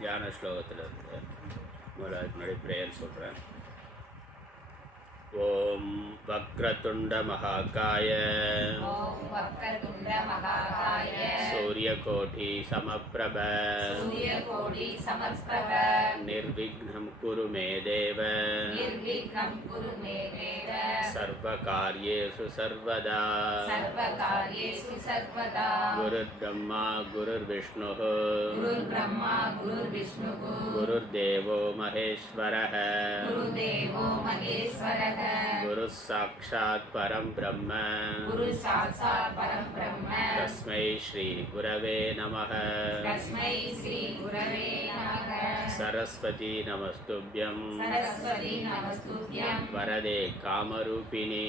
தியான ஸ்லோகத்தில் இருந்து முதலாவது முன்னாடி ப்ரேயர் சொல்கிறேன். ஓம் வக்ரதுண்ட மகாகாய சூரியகோட்டி சமப்ரப நிர்விக்னம் குரு மே தேவ சர்வகார்யேஷு சர்வதா குருர் பிரம்மா குருர் விஷ்ணுः குருர் தேவோ மகேஸ்வரः गुरु साक्षात् परं ब्रह्म तस्मै श्री गुरवे नमः. सरस्वती नमस्तुभ्यं वरदे कामरूपिणी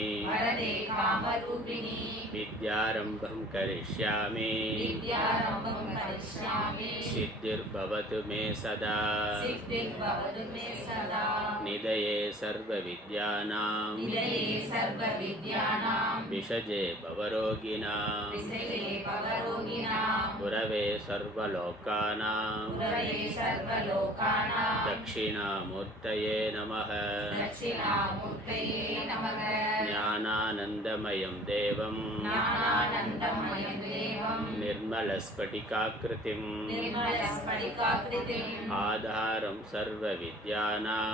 विद्यारम्भं करिष्यामि सिद्धिर्भवतु मे सदा निधये सर्वविद्यानां विषजे भवरोगिणां गुरवे सर्वलोकानां दक्षिणामूर्तये नमः. ज्ञानानन्दमयं देवं निर्मलस्फटिकाकृतिम् आधारं सर्वविद्यानां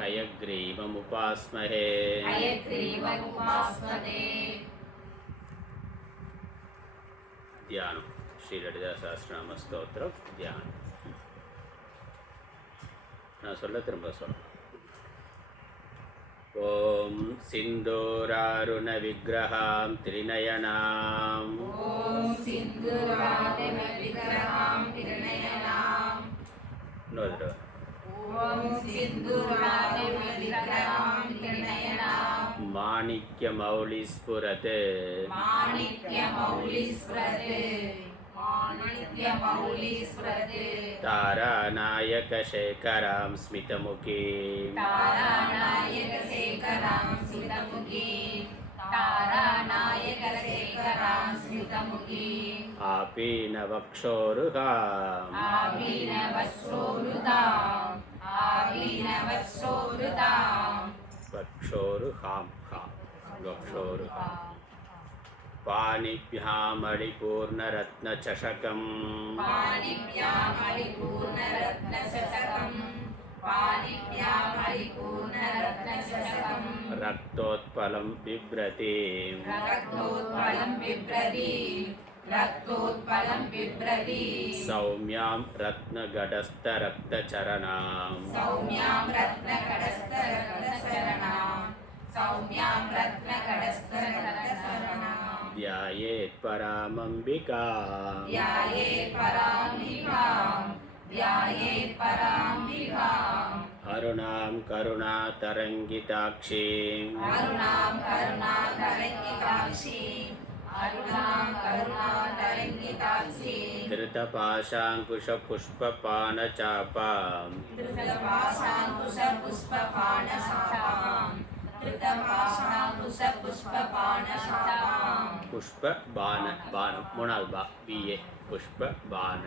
हयग्रीवमुपास्महे. ध्यानं श्री ललिता सहस्रनाम स्तोत्रम ध्याனம். நான் சொல்ல திரும்ப சொல்றேன். ஓம் சிந்தூராருண விக்கிரகாம் திரிநயனாம் இன்னொரு மாணிக்யமௌலிஸ்புரத் तारानायकशेखरां स्मितमुखीं आपीनवक्षोरुहां पाणिभ्यामणिपूर्णरत्नचषकं रक्तोत्पलं बिभ्रतीं सौम्यां रत्नगडस्थरक्तचरणां ध्यायेत् परामम्बिकाम् अरुणां करुणातरङ्गिताक्षीं धृतपाशाङ्कुशपुष्पपाणचापाम् पुष्पबाण बाणं மூணாவது பா பிஏ புஷ்பபாண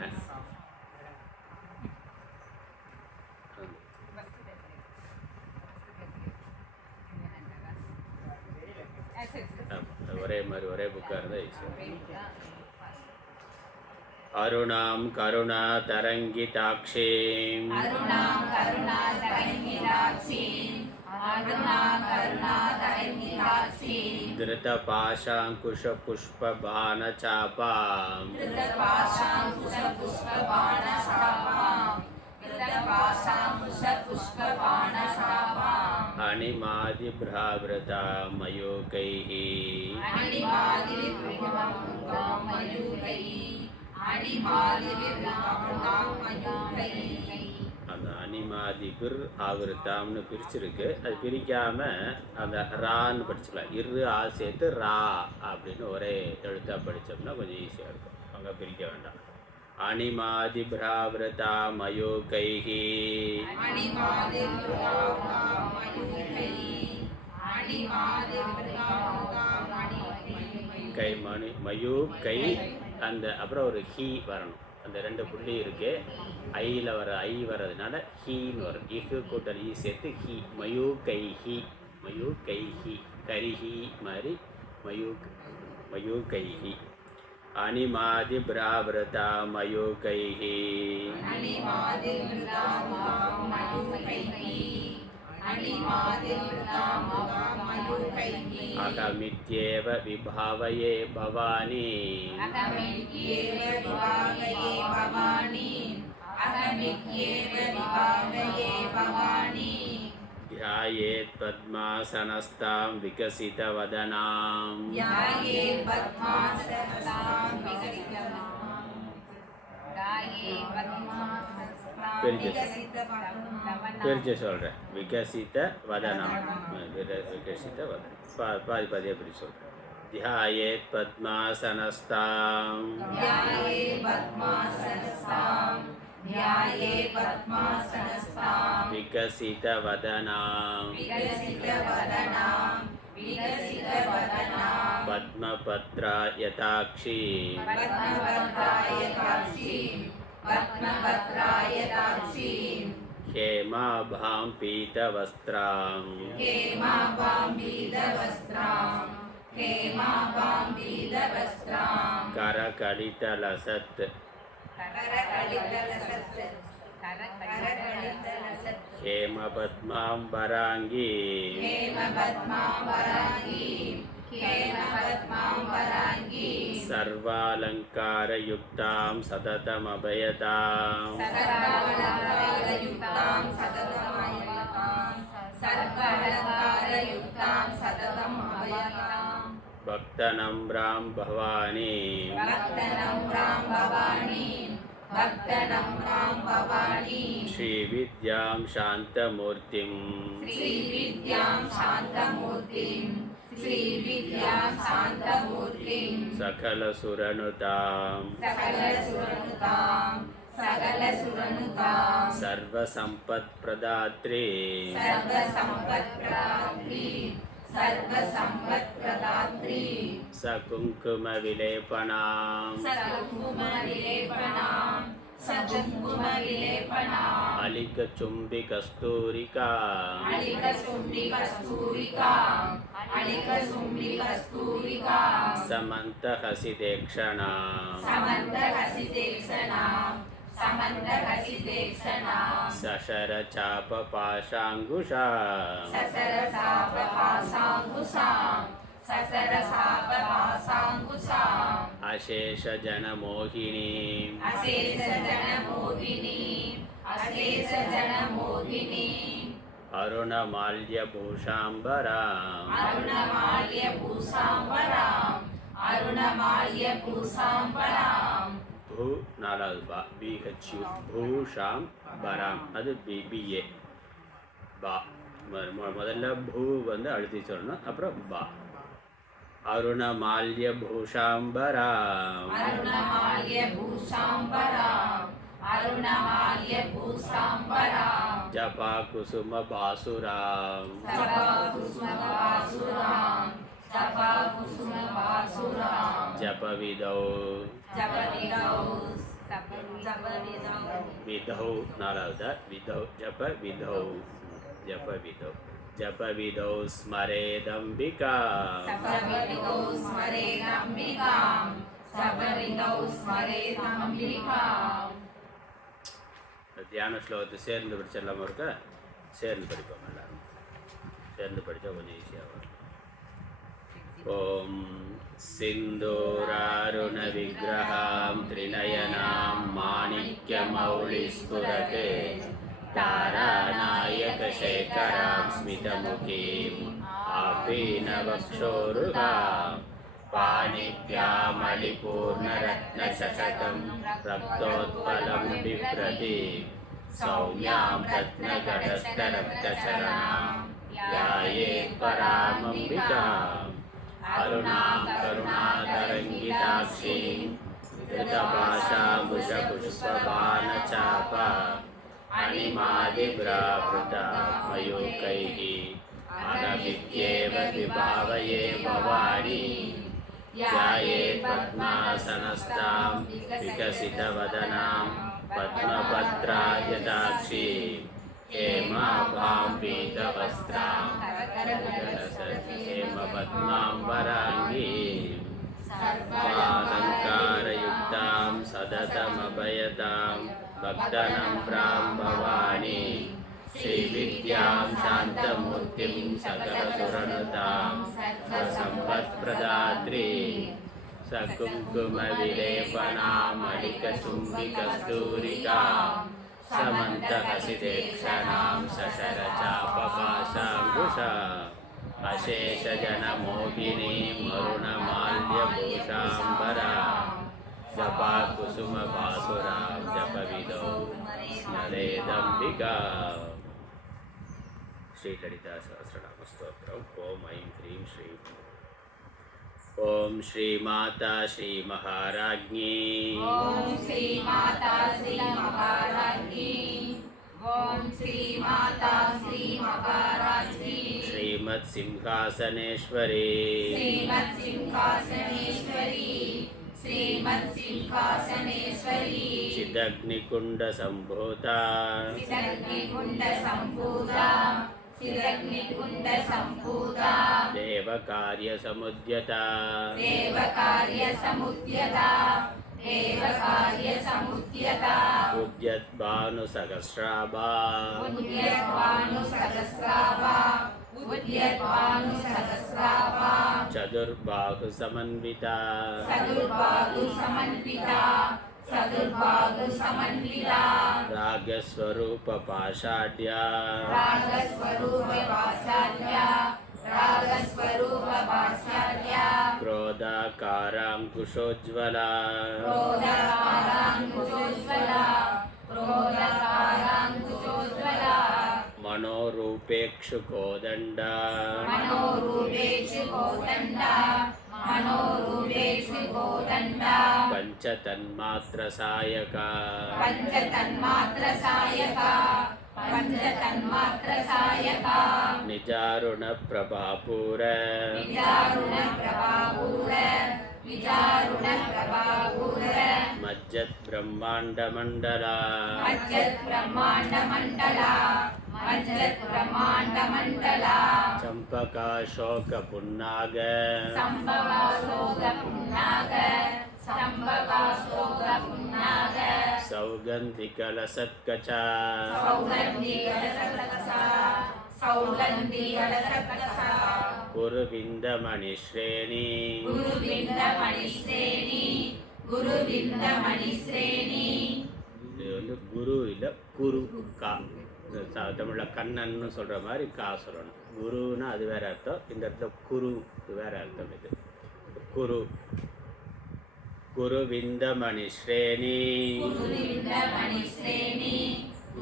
ஒரே மாதிரி ஒரே புக்காக இருந்தால் ஈஸியாக. அருணாம் கருணாதரங்கிதாக்ஷீம் धृतपाशाङ्कुशपुष्पबाणचापाम् अणिमादिभ्रावृता मयूकैः அந்த அனிமாதிபிர் ஆவிருத்தாம்னு பிரிச்சிருக்கு. அது பிரிக்காமல் அந்த ரான்னு படிச்சுக்கலாம். இரு ஆ சேர்த்து ரா அப்படின்னு ஒரே எழுத்தாக படித்தோம்னா கொஞ்சம் ஈஸியாக இருக்கும். அங்கே பிரிக்க வேண்டாம். அணிமாதிபிராவிரதா மயூகைஹி கை மணி மயூ கை அந்த அப்புறம் ஒரு ஹி வரணும். அந்த 2 புள்ளி இருக்கு. ஐயில் ஐ வர்றதுனால ஹீன்னு வரும். இஹு கூட்டல் ஈ சேர்த்து ஹி. மயூ கைஹி, மயூ கைஹி, கரிஹி மாதிரி மயூ கைஹி. அனிமாதி பிராவிரதா மயூ கைஹி, அகமித்யேவ விபாவயே பவானி, ध्यायेत् पद्मासनस्तां विकसितवदनां, பிரிச்சு சொல்கிறேன். விகசித வதனம், விகசித வதனம் பாதி பாதியாக பிரிச்சு சொல்கிறேன். ध्यायेत् पद्मासनस्तां, विकसितवदनां, पद्मपत्रायताक्षीं, हेमाभां पीतवस्त्रां, करकलितलसत्, हेमपद्माम्बराङ्गी, सर्वालङ्कारयुक्तां सततमभयतां, भक्तनम्रां भवानी, श्रीविद्यां शान्तमूर्तिं, सकलसुरनुतां, सर्वसम्पत्प्रदात्री, सकुङ्कुमविलेपनां, अलिकचुम्बिकस्तूरिका, समन्तहसितेक्षणा, सशरचापपाशाङ्कुशा, अशेषजनमोहिनी, अरुणमाल्यभूषाम्बरा, भू नालाவது பா, பிஹெச்யூ, பூஷாம் பராம், அது பிபிஏ பா. முதல்ல பூ வந்து அழுத்தி சொல்லணும், அப்புறம் பா. अरुणमाल्यभूषाम्बरा, जपाकुसुमभासुरा, जपविदौ, विधौ नालावद विधौ, जपविदौ स्मरेदम्बिका, தியான ஸ்லோகத்தை சேர்ந்து படிச்சிடலாமா இருக்கா? சேர்ந்து படிப்போம் எல்லாரும். சேர்ந்து படித்தா கொஞ்சம் ஈஸியாக வரும். ஓம் सिन्दूरारुणविग्रहां त्रिनयनां माणिक्यमौलिस्फुरते तारानायकशेखरां स्मितमुखीम् आपीनवक्षोरुहां पाणिभ्यामलिपूर्णरत्नशतकं रक्तोत्पलं बिभ्रति सौम्यां रत्नगडस्थरक्तचरणां ध्यायेत् परामम्बिकाम् अरुणां करुणातरङ्गिताक्षीं धृतपाशाम्बुजपुष्पबाणचापा अणिमादिभ्रावृता मयूकैः अनभिद्येव विभावये भवानी ध्यायेत् पद्मासनस्तां विकसितवदनां पद्मपत्रायताक्षी हेमाभां पीतवस्त्रां हेमपद्माम्बराङ्गी सर्वालङ्कारयुक्तां सततमभयतां भक्तनम्रां भवानी श्रीविद्यां शान्तमूर्तिं सकलसुरनुतां सर्वसम्पत्प्रदात्री सकुङ्कुमविलेपनामलिकचुम्बिकस्तूरिकां समन्तहसितेक्षणां सशरचापपाशाङ्कुशा अशेषजनमोहिनीं मरुणमाल्यभूषाम्बरा जपाकुसुमभासुरां जपविदौ स्मरेदम्बिका श्रीललिता सहस्रनामस्तोत्रम् ॐ ऐं ह्रीं श्रीं ॐ श्रीमाता श्रीमहाराज्ञी ॐ श्रीमाता श्रीमहाराज्ञी ॐ श्रीमाता श्रीमहाराज्ञी श्रीमत्सिंहासनेश्वरी श्रीमत्सिंहासनेश्वरी श्रीमत्सिंहासनेश्वरी चिदग्निकुण्डसम्भूता चिदग्निकुण्डसम्भूता चिदग्निकुण्डसम्भूता देवकार्यसमुद्यता देवकार्यसमुद्यता देवकार्यसमुद्यता उद्यद्भानुसहस्राभा उद्यद्भानुसहस्राभा उद्यद्भानुसहस्राभा चतुर्बाहुसमन्विता चतुर्बाहुसमन्विता चतुर्बाहुसमन्विता रागस्वरूपपाषाढ्या रागस्वरूपपाषाढ्या रागस्वरूपपाषाढ्या क्रोधाकाराङ्कुशोज्ज्वला क्रोधकाराङ्कुशोज्ज्वला क्रोधकाराङ्कुशोज्ज्वला मनोरूपेक्षुकोदण्डा मनोरूपेषु कोदण्डा मनोरूपेषु कोदण्डा पञ्चतन्मात्रसायका पञ्चतन्मात्रसायका पञ्चतन्मात्रसायका निजारुणप्रभापूर विचारुणप्रभापूर विचारुणप्रभापूर मज्जद्ब्रह्माण्डमण्डला मज्जद्ब्रह्माण्डमण्डला मज्जद्ब्रह्माण्डमण्डला चम्पकाशोकपुन्नाग सम्भवाशोकपुन्नाग सम्भवाशोकपुन्नाग सौगन्धिकलसत्कचा सौगन्धिकलसत्कचा सौगन्धिकलसत्कचा कुरुविन्दमणिश्रेणी गुरुविन्दमणिश्रेणी गुरुविन्दमणिश्रेणी இது வந்து குரு இல்லை குரு கா தமிழில் கண்ணன்னு சொல்கிற மாதிரி கா சொல்லணும். குருன்னா அது வேற அர்த்தம், இந்த இடத்துல குரு இது வேற அர்த்தம். இது குரு குருவிந்தமணிஸ்ரேணி गुरुविन्दमणिश्रेणी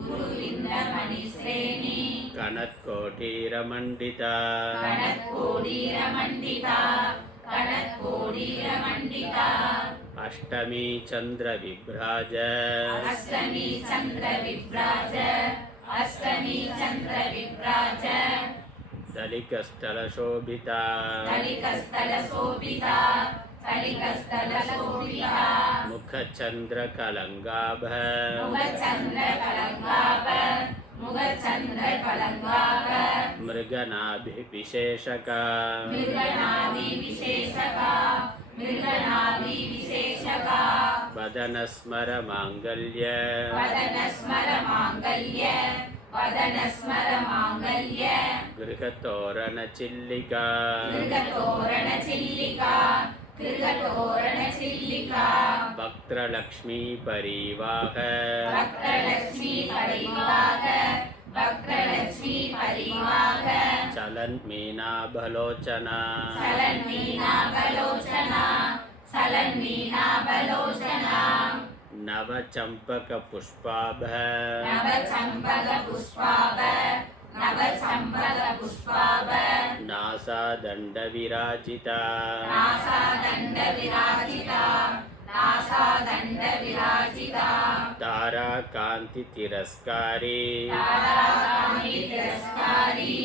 गुरुविन्दमणिश्रेणी कनत्कोटीरमण्डिता कनत्कोटीरमण्डिता कनत्कोटीरमण्डिता अष्टमी चन्द्रविभ्राज अष्टमी चन्द्रविभ्राज अष्टमी चन्द्रविभ्राज दलिकस्थलशोभिता तलिकस्थलशोभिता तलिकस्थलशोभिता मुखचन्द्रकलङ्गाभ मुखचन्द्रकलङ्गाभ मुखचन्द्रकलङ्गाभ मृगनाभिविशेषका मृगनाभिविशेषका मृगनाभिविशेषका वदनस्मरमाङ्गल्य वदनस्मरमाङ्गल्य वदनस्मरमाङ्गल्य गृहतोरणचिल्लिका गृहतोरणचिल्लिका गृहतोरणचिल्लिका वक्त्रलक्ष्मीपरीवाह वक्त्रलक्ष्मीपरिवाह वक्त्रलक्ष्मीपरिवाह चलन्मीनाभलोचना चलन्मीनाभलोचना चलन्मीनाभलोचना नवचम्पकपुष्पाभ नवचम्पकपुष्पाभ नवचम्पकपुष्पाभ नासादण्डविराजिता नासादण्डविराजिता नासादण्डविराजिता ताराकान्तितिरस्कारी ताराकान्तितिरस्कारी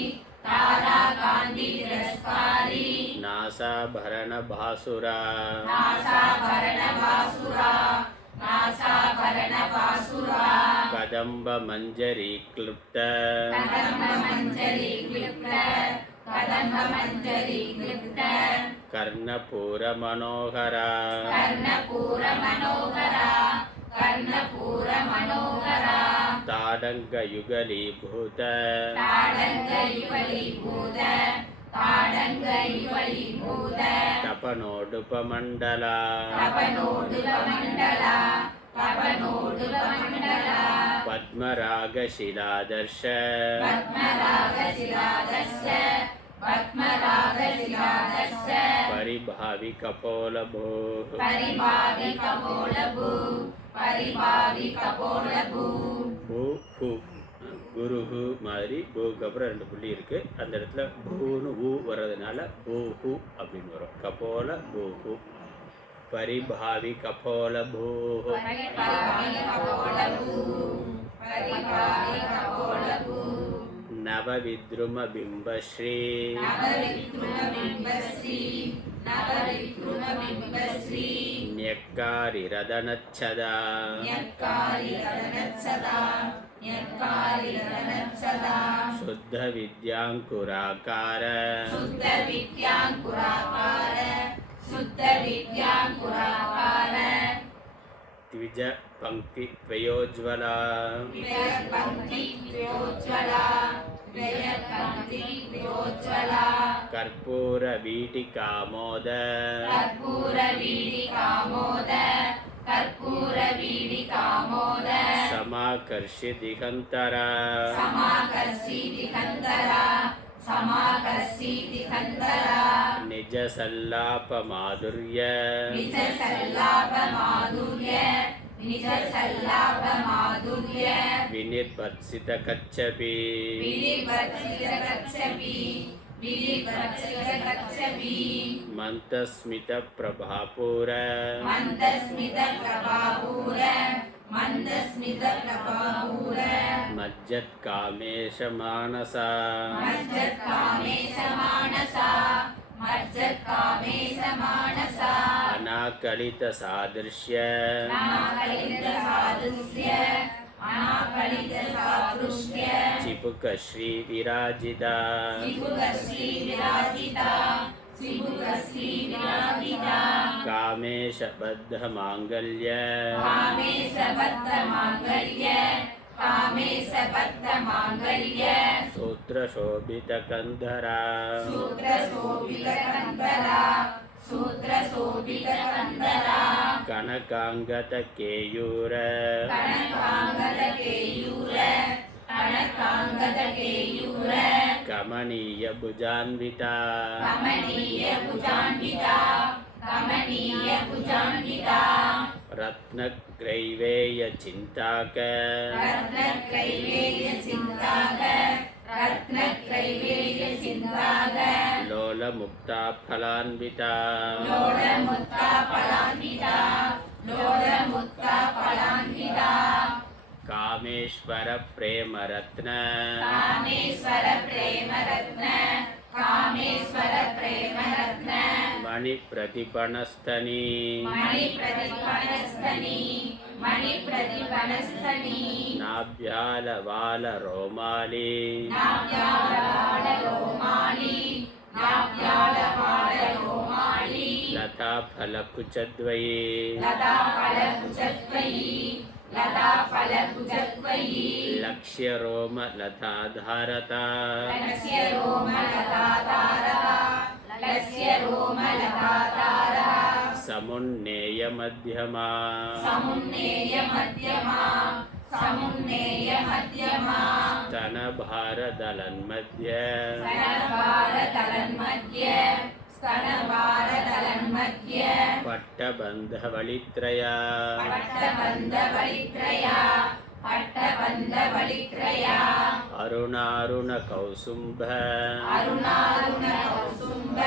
तारा कांति तिरस्कारी नासाभरण भासुरा नासाभरण बासुरा नासाभरण बासुरा कदम्ब मंजरी क्लुप्त कदम्ब मंजरी क्लिप्त कदम्ब मंजरी क्लिप्त कर्णपूर मनोहरा कर्णपूर मनोहरा कर्णपूर मनोहरा ताडंग युगलीभूत ताडंग युगलीभूत ताडंग युगलीभूत तपनोडुपमण्डला तपनोडुपमण्डला तपनोडुपमण्डला पद्मरागशिलादर्श पद्मरागशिलादर्श पद्मरागशिलादर्श परिभावि कपोलभूः परिभावि कपोलभू परिभावि कपोलभू பூ குருஹு மாதிரி பூக்கு அப்புறம் 2 புள்ளி இருக்கு. அந்த இடத்துல பூன்னு ஊ வர்றதுனால பூஹு அப்படின்னு வரும். கபோல பூஹு பரிபாவி கபோல பூஹு परिभावि कपोलभू परिभावि कपोलभू நவவித்ரும பிம்பஸ்ரீ नवविद्रुमबिम्बश्री नवविद्रुमबिम्बश्री ஞக்காரி ரதனச்சதா न्यक्कारी रदनच्छदा न्यक्कारी रदनच्छदा சுத்த வித்யாங்குராகார शुद्ध विद्यांकुराकार शुद्ध विद्यांकुराकार த்விஜ பங்கி த்வயோஜ்வலா विजयपंक्ति विजयोज्ज्वला विजयपंक्ति विजयोज्ज्वला கற்பூர வீட்டிகாமோத कर्पूर वीडी कामोद कर्पूर वीडी कामोद சமாகர்ஷி திகந்தரா समाकर्षि दिगंतरा समाकर्षि दिगंतरा நிஜ சல்லாப மாதுர்ய निज सल्लाप माधुर्य निज सल्लाप माधुर्य வினிர்பத்சித கச்சபி विधिवर्जित गच्छपि विधिवर्जित गच्छपि மந்தஸ்மித பிரபாபூர मंदस्मित प्रभापूर मंदस्मित प्रभापूर மஜ்ஜத் காமேஷ மானசா मज्जत् कामेश मानसा मज्जत् कामेश मानसा அநாகலித சாதிருஷ்ய अनाकलित सादृश्य अनाकलित सादृश्य சிபுக ஸ்ரீ விராஜிதா त्रिभुगश्री विराजिता त्रिभुगश्री विराजिता காமேஷ பத்த மாங்கல்ய कामेश बद्ध मांगल्य कामेश बद्ध मांगल्य சூத்ர சோபித கந்தரா सूत्र शोभित कंदरा सूत्र शोभित कंदरा கனகாங்கத கேயூர कनकांगद केयूर कनकांगद केयूर கமனீய புஜான்விதா कमनीय भुजान्विता कमनीय भुजान्विता ரத்ன கிரைவேய சிந்தாக रत्नत्रैवेय चिन्ताग रत्नत्रैवेय चिन्ताग லோல முக்தா பலான்விதா लोलमुत्ता फलान्विता लोलमुत्ता फलान्विता காமேஸ்வர பிரேம ரத்ன कामेश्वर प्रेम रत्न कामेश्वर प्रेम रत्न மணி பிரதிபணஸ்தனி मणिप्रतिपणस्तनी मणिप्रतिपणस्तनी நாப்யால வால ரோமாலி नाभ्यालवालरोमाली नाभ्यालवालरोमाली லதா பல குச்சத்வயி लता फलकुचत्वयी लता फलकुचत्वयी லக்ஷ்ய ரோம லதா தாரதா लक्ष्य रोम लता तारा लक्ष्य रोम लता तारा சமுன்னேய மத்தியமா समुन्नेय मध्यमा समुन्नेय मध्यमा स्तनभारदलन्मध्य स्तनभारतलन्मध्य स्तनभारतलन्मध्य पट्टबन्धवलित्रया पट्टबन्धवलित्रया पट्टबन्धवलित्रया अरुणारुणकौसुम्भ अरुणारुणकौसुम्ब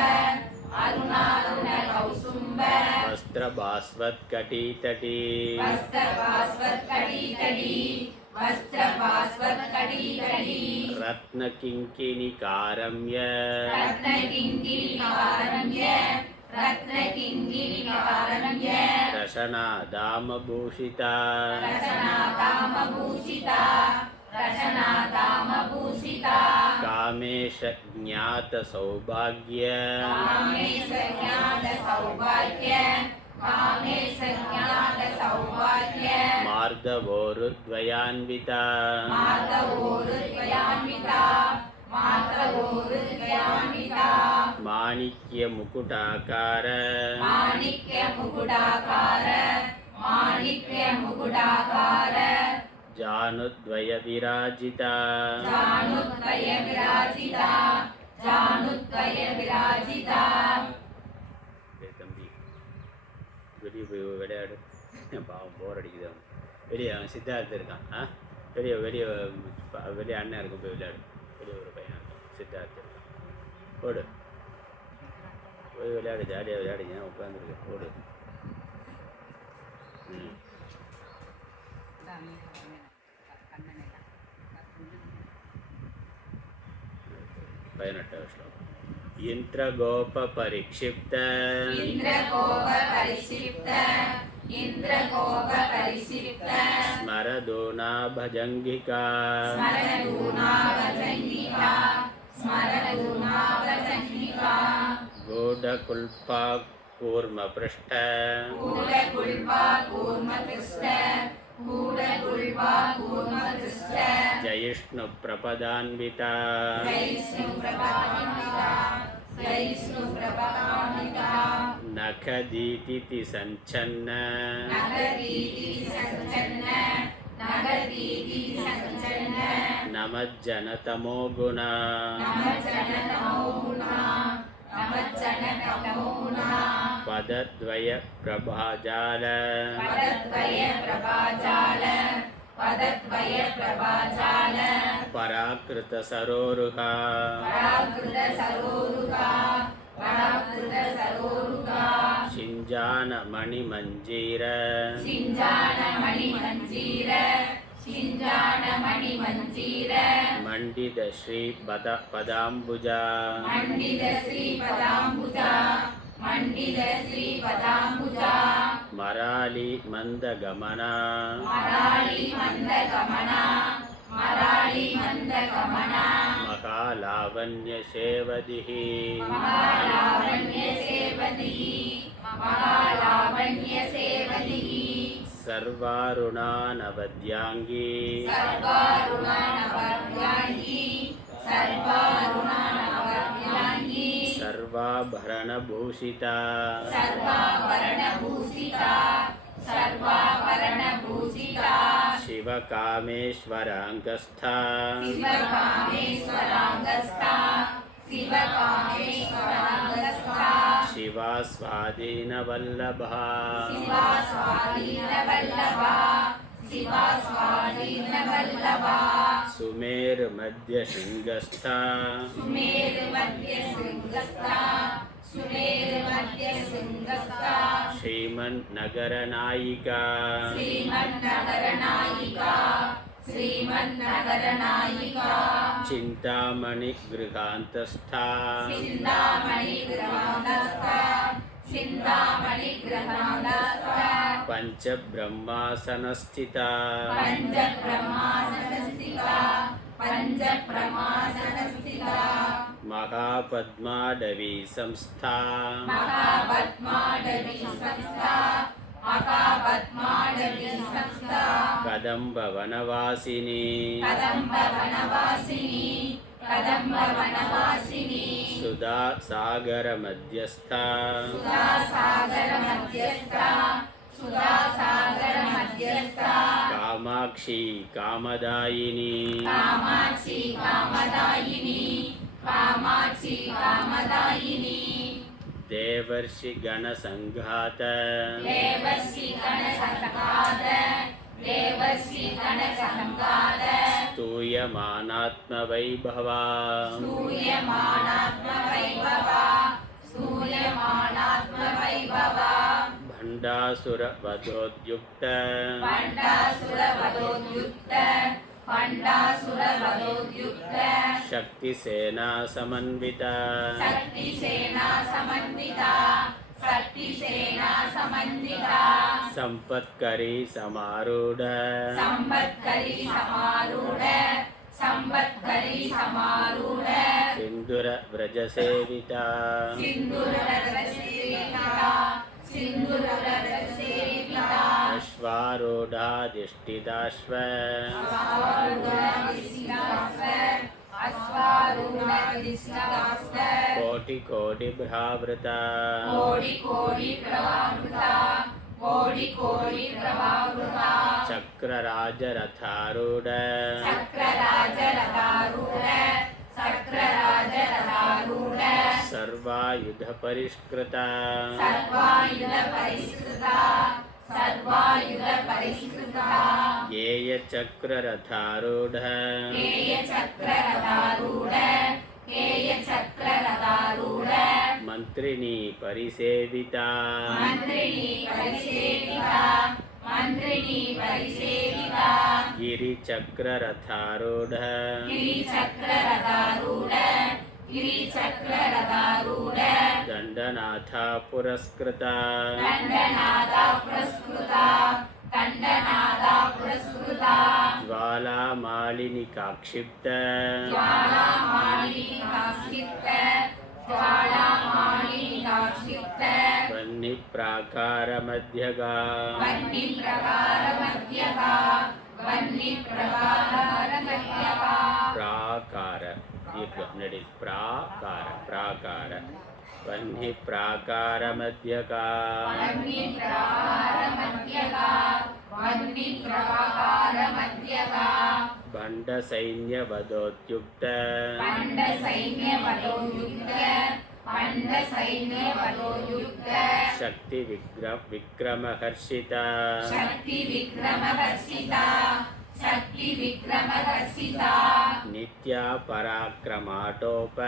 अरुणारुणकौसुम्ब वस्त्रभास्वत्कटीतटी वस्त्रभास्वत्कटीतटी वस्त्रपास्वत्कटीकटी रत्नकिङ्किणिकारम्य रत्नकिङ्किणिकारम्य रत्नकिङ्किणिकारम्य रशनादामभूषिता रसनादामभूषिता रसनादामभूषिता कामेश ज्ञातसौभाग्य कामेशज्ञातसौभाग्य कामेशज्ञातसौभाग्य मार्दवोरुद्वयान्विता मातवोरुद्वयान्विता मातवोरुद्वयान्विता माणिक्यमुकुटाकार माणिक्यमुकुटाकार माणिक्यमुकुटाकार जानुद्वयविराजिता जानुद्वयविराजिता जानुद्वयविराजिता தம்பி வெளியே போய் விளையாடு பாவம் போர் அடிக்குது அவன் வெளியே அவன் சித்தார்த்து இருக்கான் வெளியே வெளியே வெளியே அண்ணன் இருக்கும் போய் விளையாடு வெளியே ஒரு பையன் இருக்கான் சித்தார்த்து இருக்கான் ஓடு போய் விளையாடு ஜாலியாக விளையாடுங்க உட்காந்துருக்கு ஓடு ம் 18వ శ్లోకం ఇంద్రగోపరిక్షిప్త इंद्रगोपरिक्षिप्त स्मरदूना भजंगिका गूढ़कुल्पा कूर्मपृष्ठ जयिष्णुप्रपदान्विता नखदीति संचन्न नमज्जनतमो गुणा पदद्वय प्रभाजाल पराकृत सरोरुहा शिंजान मणिमंजीर मंडित श्री पदाम्बुजा मराली मंदगमना महालावण्य सेवदिः सर्वारुणानवद्यांगी सर्वाभरणभूषिता शिवकामेश्वराङ्गस्था शिवास्वाधीनवल्लभा सुमेरुमध्यशृङ्गस्था श्रीमन्नगरनायिका चिन्तामणि गृहान्तस्था पंचब्रह्मासनस्थिता महापद्माडवी संस्था कदम्बवनवासिनी सुधा सागर मध्यस्था कामाक्षी कामदायिनी देवर्षि गण संघात स्तूयमानात्म वैभवा भण्डासुरवधोद्युक्त शक्तिसेना समन्विता संपत्करी समारूढ़ सिंदूर व्रज सेविता अश्वारूढ़ाधिष्ठिताश्व कोटि कोटि भ्रावृता चक्रराज रथारूढ़ सर्वायुध परिष्कृता येय चक्र रथारूढ़ मंत्रिणी परिसेविता गिरि चक्र रथारूढ़ दंडनाथा पुरस्कृता ज्वाला मालिनी काक्षिप्त वह्नि प्राकार मध्यगा प्राकार दीर्घ प्राकार वह्नि प्राकार मध्यगा भंड सैन्य वधोद्युक्त शक्ति विक्रम हर्षिता नित्या पराक्रमाटोप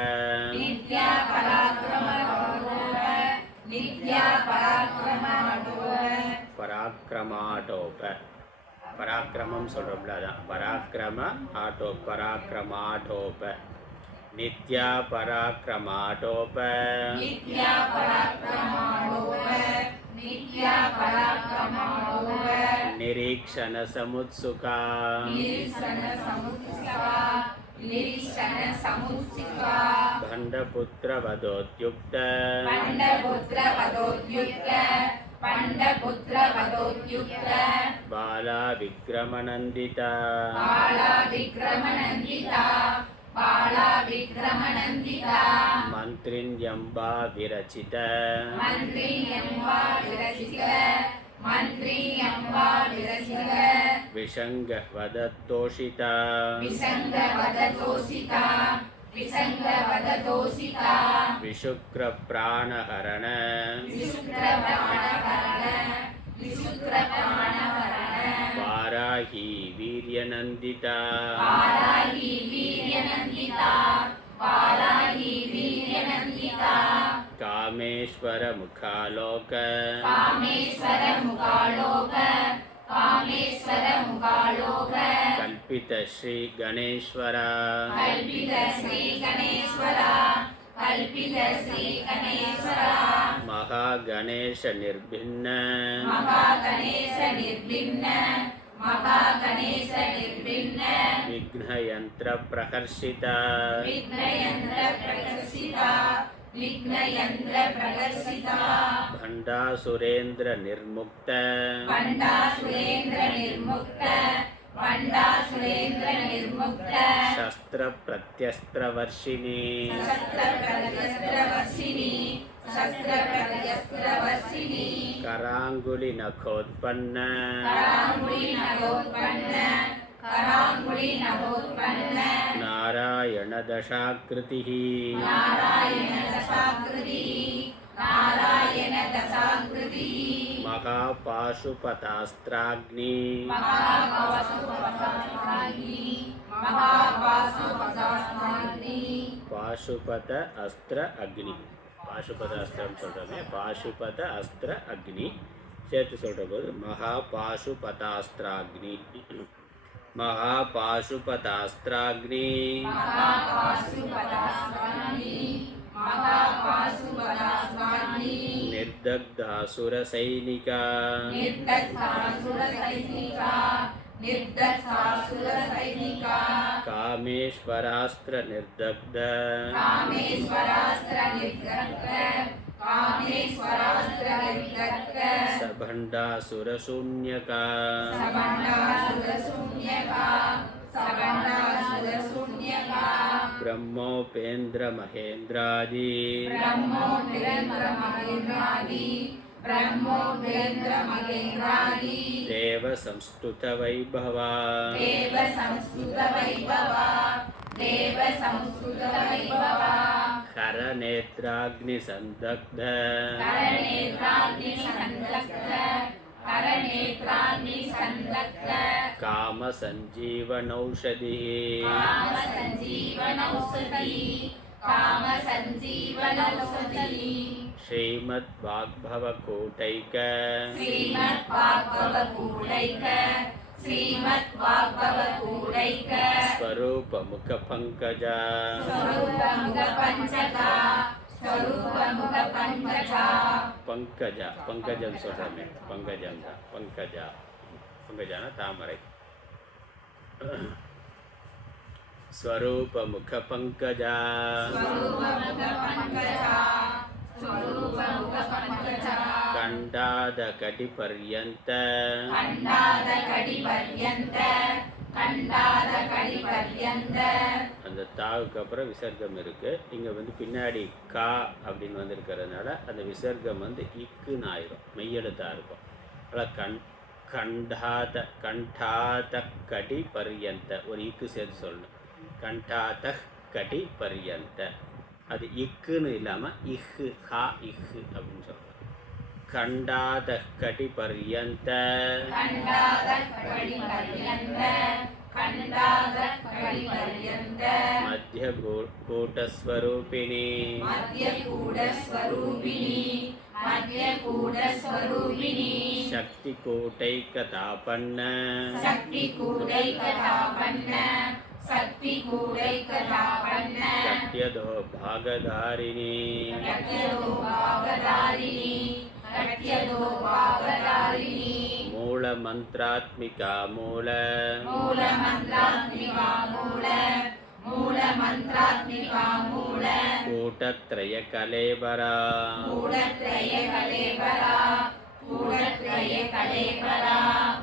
पराक्रमाटोप पराक्रमம் சொல்றோம்ல அதான் பராக்கிரம ஆட்டோ பராக்கிரமாட்டோப நித்யா பராக்கிரமாட்டோப निरीक्षण समुत्सुका भंडपुत्र वधोद्युक्त बाला विक्रमनंदिता मंत्रिण्यंबा विरचित विषंग वदतोषिता विशुक्र प्राणहरण वाराही वीर्यनंदिता कामेश्वर मुखालोक कल्पित श्री गणेश्वरा महागणेश निर्भिन्न विघ्न यंत्र प्रकर्षिता भंडासुरेन्द्र निर्मुक्त शस्त्र प्रत्यस्त्र वर्षिणी करांगुली नखोत्पन्न नारायण दशाकृतिः महापाशुपतास्त्राग्नि पाशुपत अस्त्र अग्नि पाशुपत अस्त्रम சொல்றோமே பாசுபத அஸ்திர அக்னி சேர்த்து சொல்கிற போது மகாபாசுபதாஸ்திராக்னி மகாபாசுபதாஸ்திராக்னி निर्दग्धासुर सैनिका कामेश्वरास्त्र निर्दग्ध सबंडासुर शून्यका ब्रह्मोपेन्द्र महेन्द्रादि देव संस्तुत वैभवा हर नेत्राग्नि संदग्ध काम संजीवनौषधि श्रीमद्वाग्भवकूटैक स्वरूप मुख पंकज पंकज पंकजम சொல்றமே पंकजम தான் पंकजा पंकजाன தாமரை स्वरूप मुख पंकजा कंडाद कटि पर्यंत அந்த தாவுக்கு அப்புறம் விசர்க்கம் இருக்கு. இங்க வந்து பின்னாடி கா அப்படின்னு வந்திருக்கிறதுனால அந்த விசர்க்கம் வந்து இக்குன்னு ஆயிரும், மெய்யெழுத்தா இருக்கும். கண்டாத கண்டாத கடி பர்யந்த ஒரு இக்கு சேர்த்து சொல்லணும். கண்டாத கடி பர்யந்த அது இக்குன்னு இல்லாமல் இஹு ஹா இஹு அப்படின்னு சொல்லலாம். கண்டாத கடி பர்யந்த मध्य कूटस्वरूपिणी शक्ति कूटैकतापन्न कट्यदो भागधारिणी मूल मंत्रात्मिका मूल कूटत्रय कलेबरा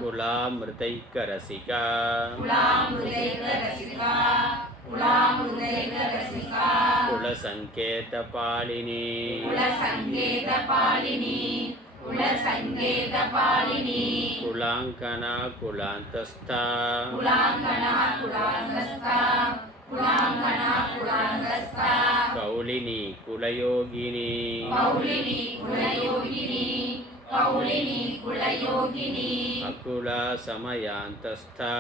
कुलामृतैक रसिका कुल संकेत पालिनी कुलांकना कुलांतस्था कौलिनी कुलयोगिनी अकुला समयांतस्था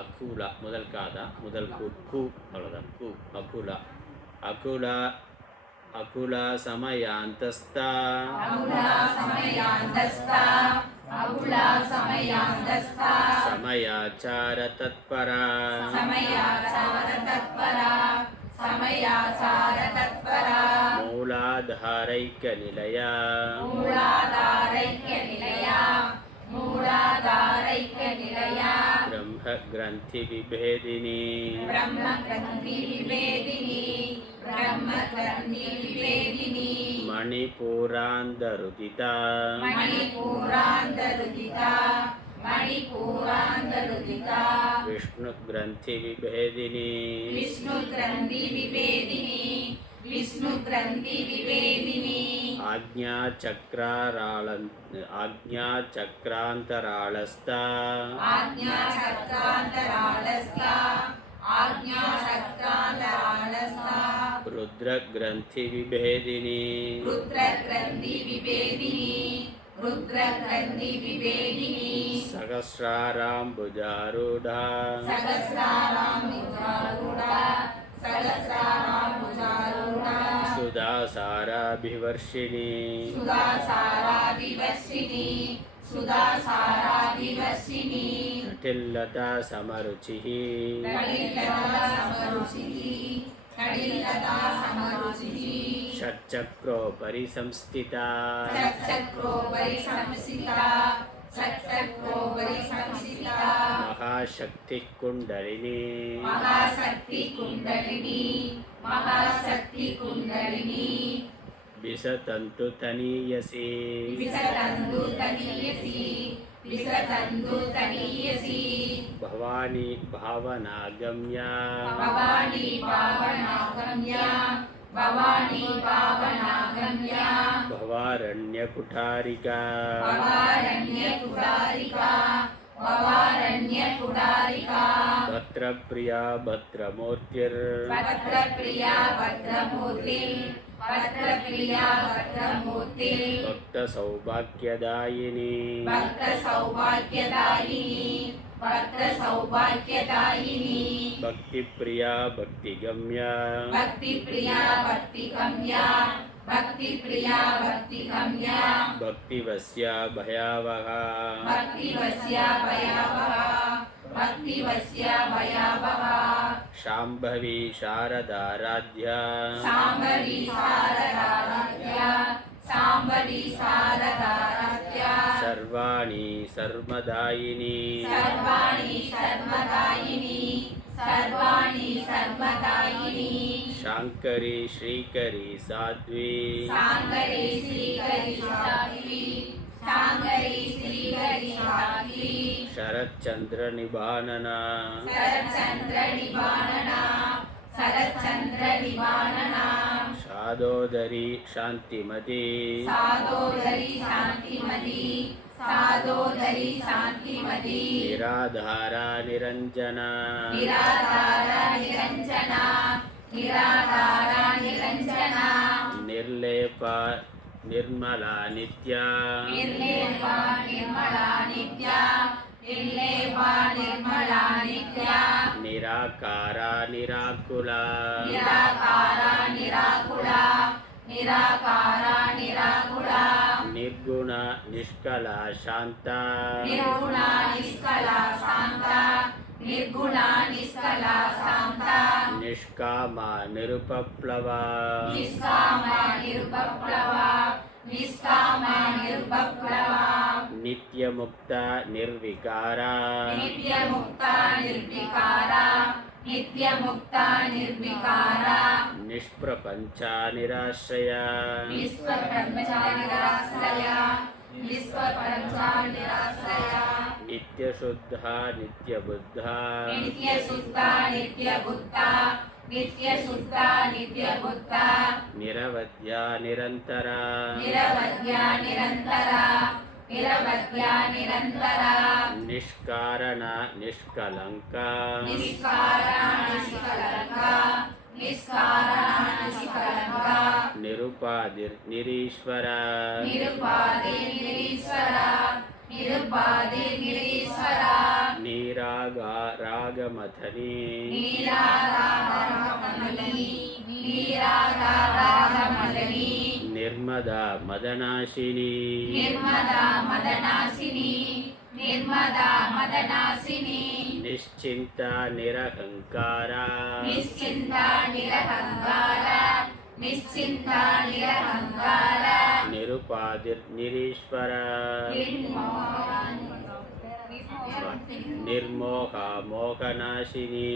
अकुला முதல் காதா முதல் கு அவ்வளோதான் கு அகுலா அகுலா அகுலா சமயாந்தஸ்தா समयाचार तत्परा मूलाधारैक निलया ब्रह्म ग्रंथि विभेदिनी मणिपुरांदरुदिता विष्णु ग्रंथि विभेदिनी आज्ञाचक्रांतरालस्था रुद्र ग्रंथि विभेदिनी सहस्राराम्बुजारूढ़ा सुधासाराभिवर्षिणी सुधासाराभिवर्षिणी सुधासाराभिवर्षिणी कटिल्लता समरुचिः कटिल्लता समरुचिः षट्चक्रोपरि संस्थिता षट्चक्रोपरि संस्थिता महाशक्तिः कुण्डलिनी महाशक्ति कुण्डलिनी विसतन्तु तनीयसी विसतन्तु तनीयसी भवानी भावनागम्या भवानी पावनागम्या भवारण्यकुठारिका भवारण्यकुटारिका भद्रप्रिया भद्रमूर्तिर् भद्रप्रिया भद्रमूर्तिर् भक्तसौभाग्यदायिनी भक्तसौभाग्यदायिनी भक्तिप्रिया भक्तिगम्या भक्तिप्रिया भक्तिगम्या भक्तिवस्या भयावहा भक्तिवस्या भयावहा शाम्भवी शारदाराध्या साम्बरी शारदाराध्या सर्वाणि सर्वदायिनी सर्वाणि सर्वदायिनी शाङ्करी श्रीकरी साध्वी साङ्गरी श्रीकरी साध्वी शरच्चन्द्रनिबानना शरच्चन्द्रनिबानना शादोदरी शान्तिमती सादोदरी शान्तिमती निराधारा निरञ्जना निराधारा निरञ्जना निर्लेपा निर्मला नित्या निर्मला नित्या निराकारा निराकुला निराकारा निराकुला निर्गुणा निष्कला शान्ता निर्गुणा निष्कला शान्ता निष्कामा निरुपप्लवा निष्कामा निरुपप्लवा नित्यमुक्ता निर्विकारा नित्यमुक्ता निर्विकारा निष्प्रपञ्चा निराश्रया विश्वपञ्चा निराश्रया नित्यशुद्धा नित्यबुद्धा नित्यशुद्धा नित्यबुद्धा निरवध्या निरन्तरा निरवध्या निष्कारणा निष्कलङ्का निष्कलङ्का निरुपाधिर्निरीश्वरा निरुपाधिर्निरीश्वरा नीरागा रागमथनी नीरागारागमदनी निर्मदा मदनाशिनी निर्मदा मदनासिनी निश्चिन्ता निरहङ्कारा निश्चिन्ता निरहङ्कार निरुपाधिर्निरीश्वरा निर्मोहा मोहनाशिनी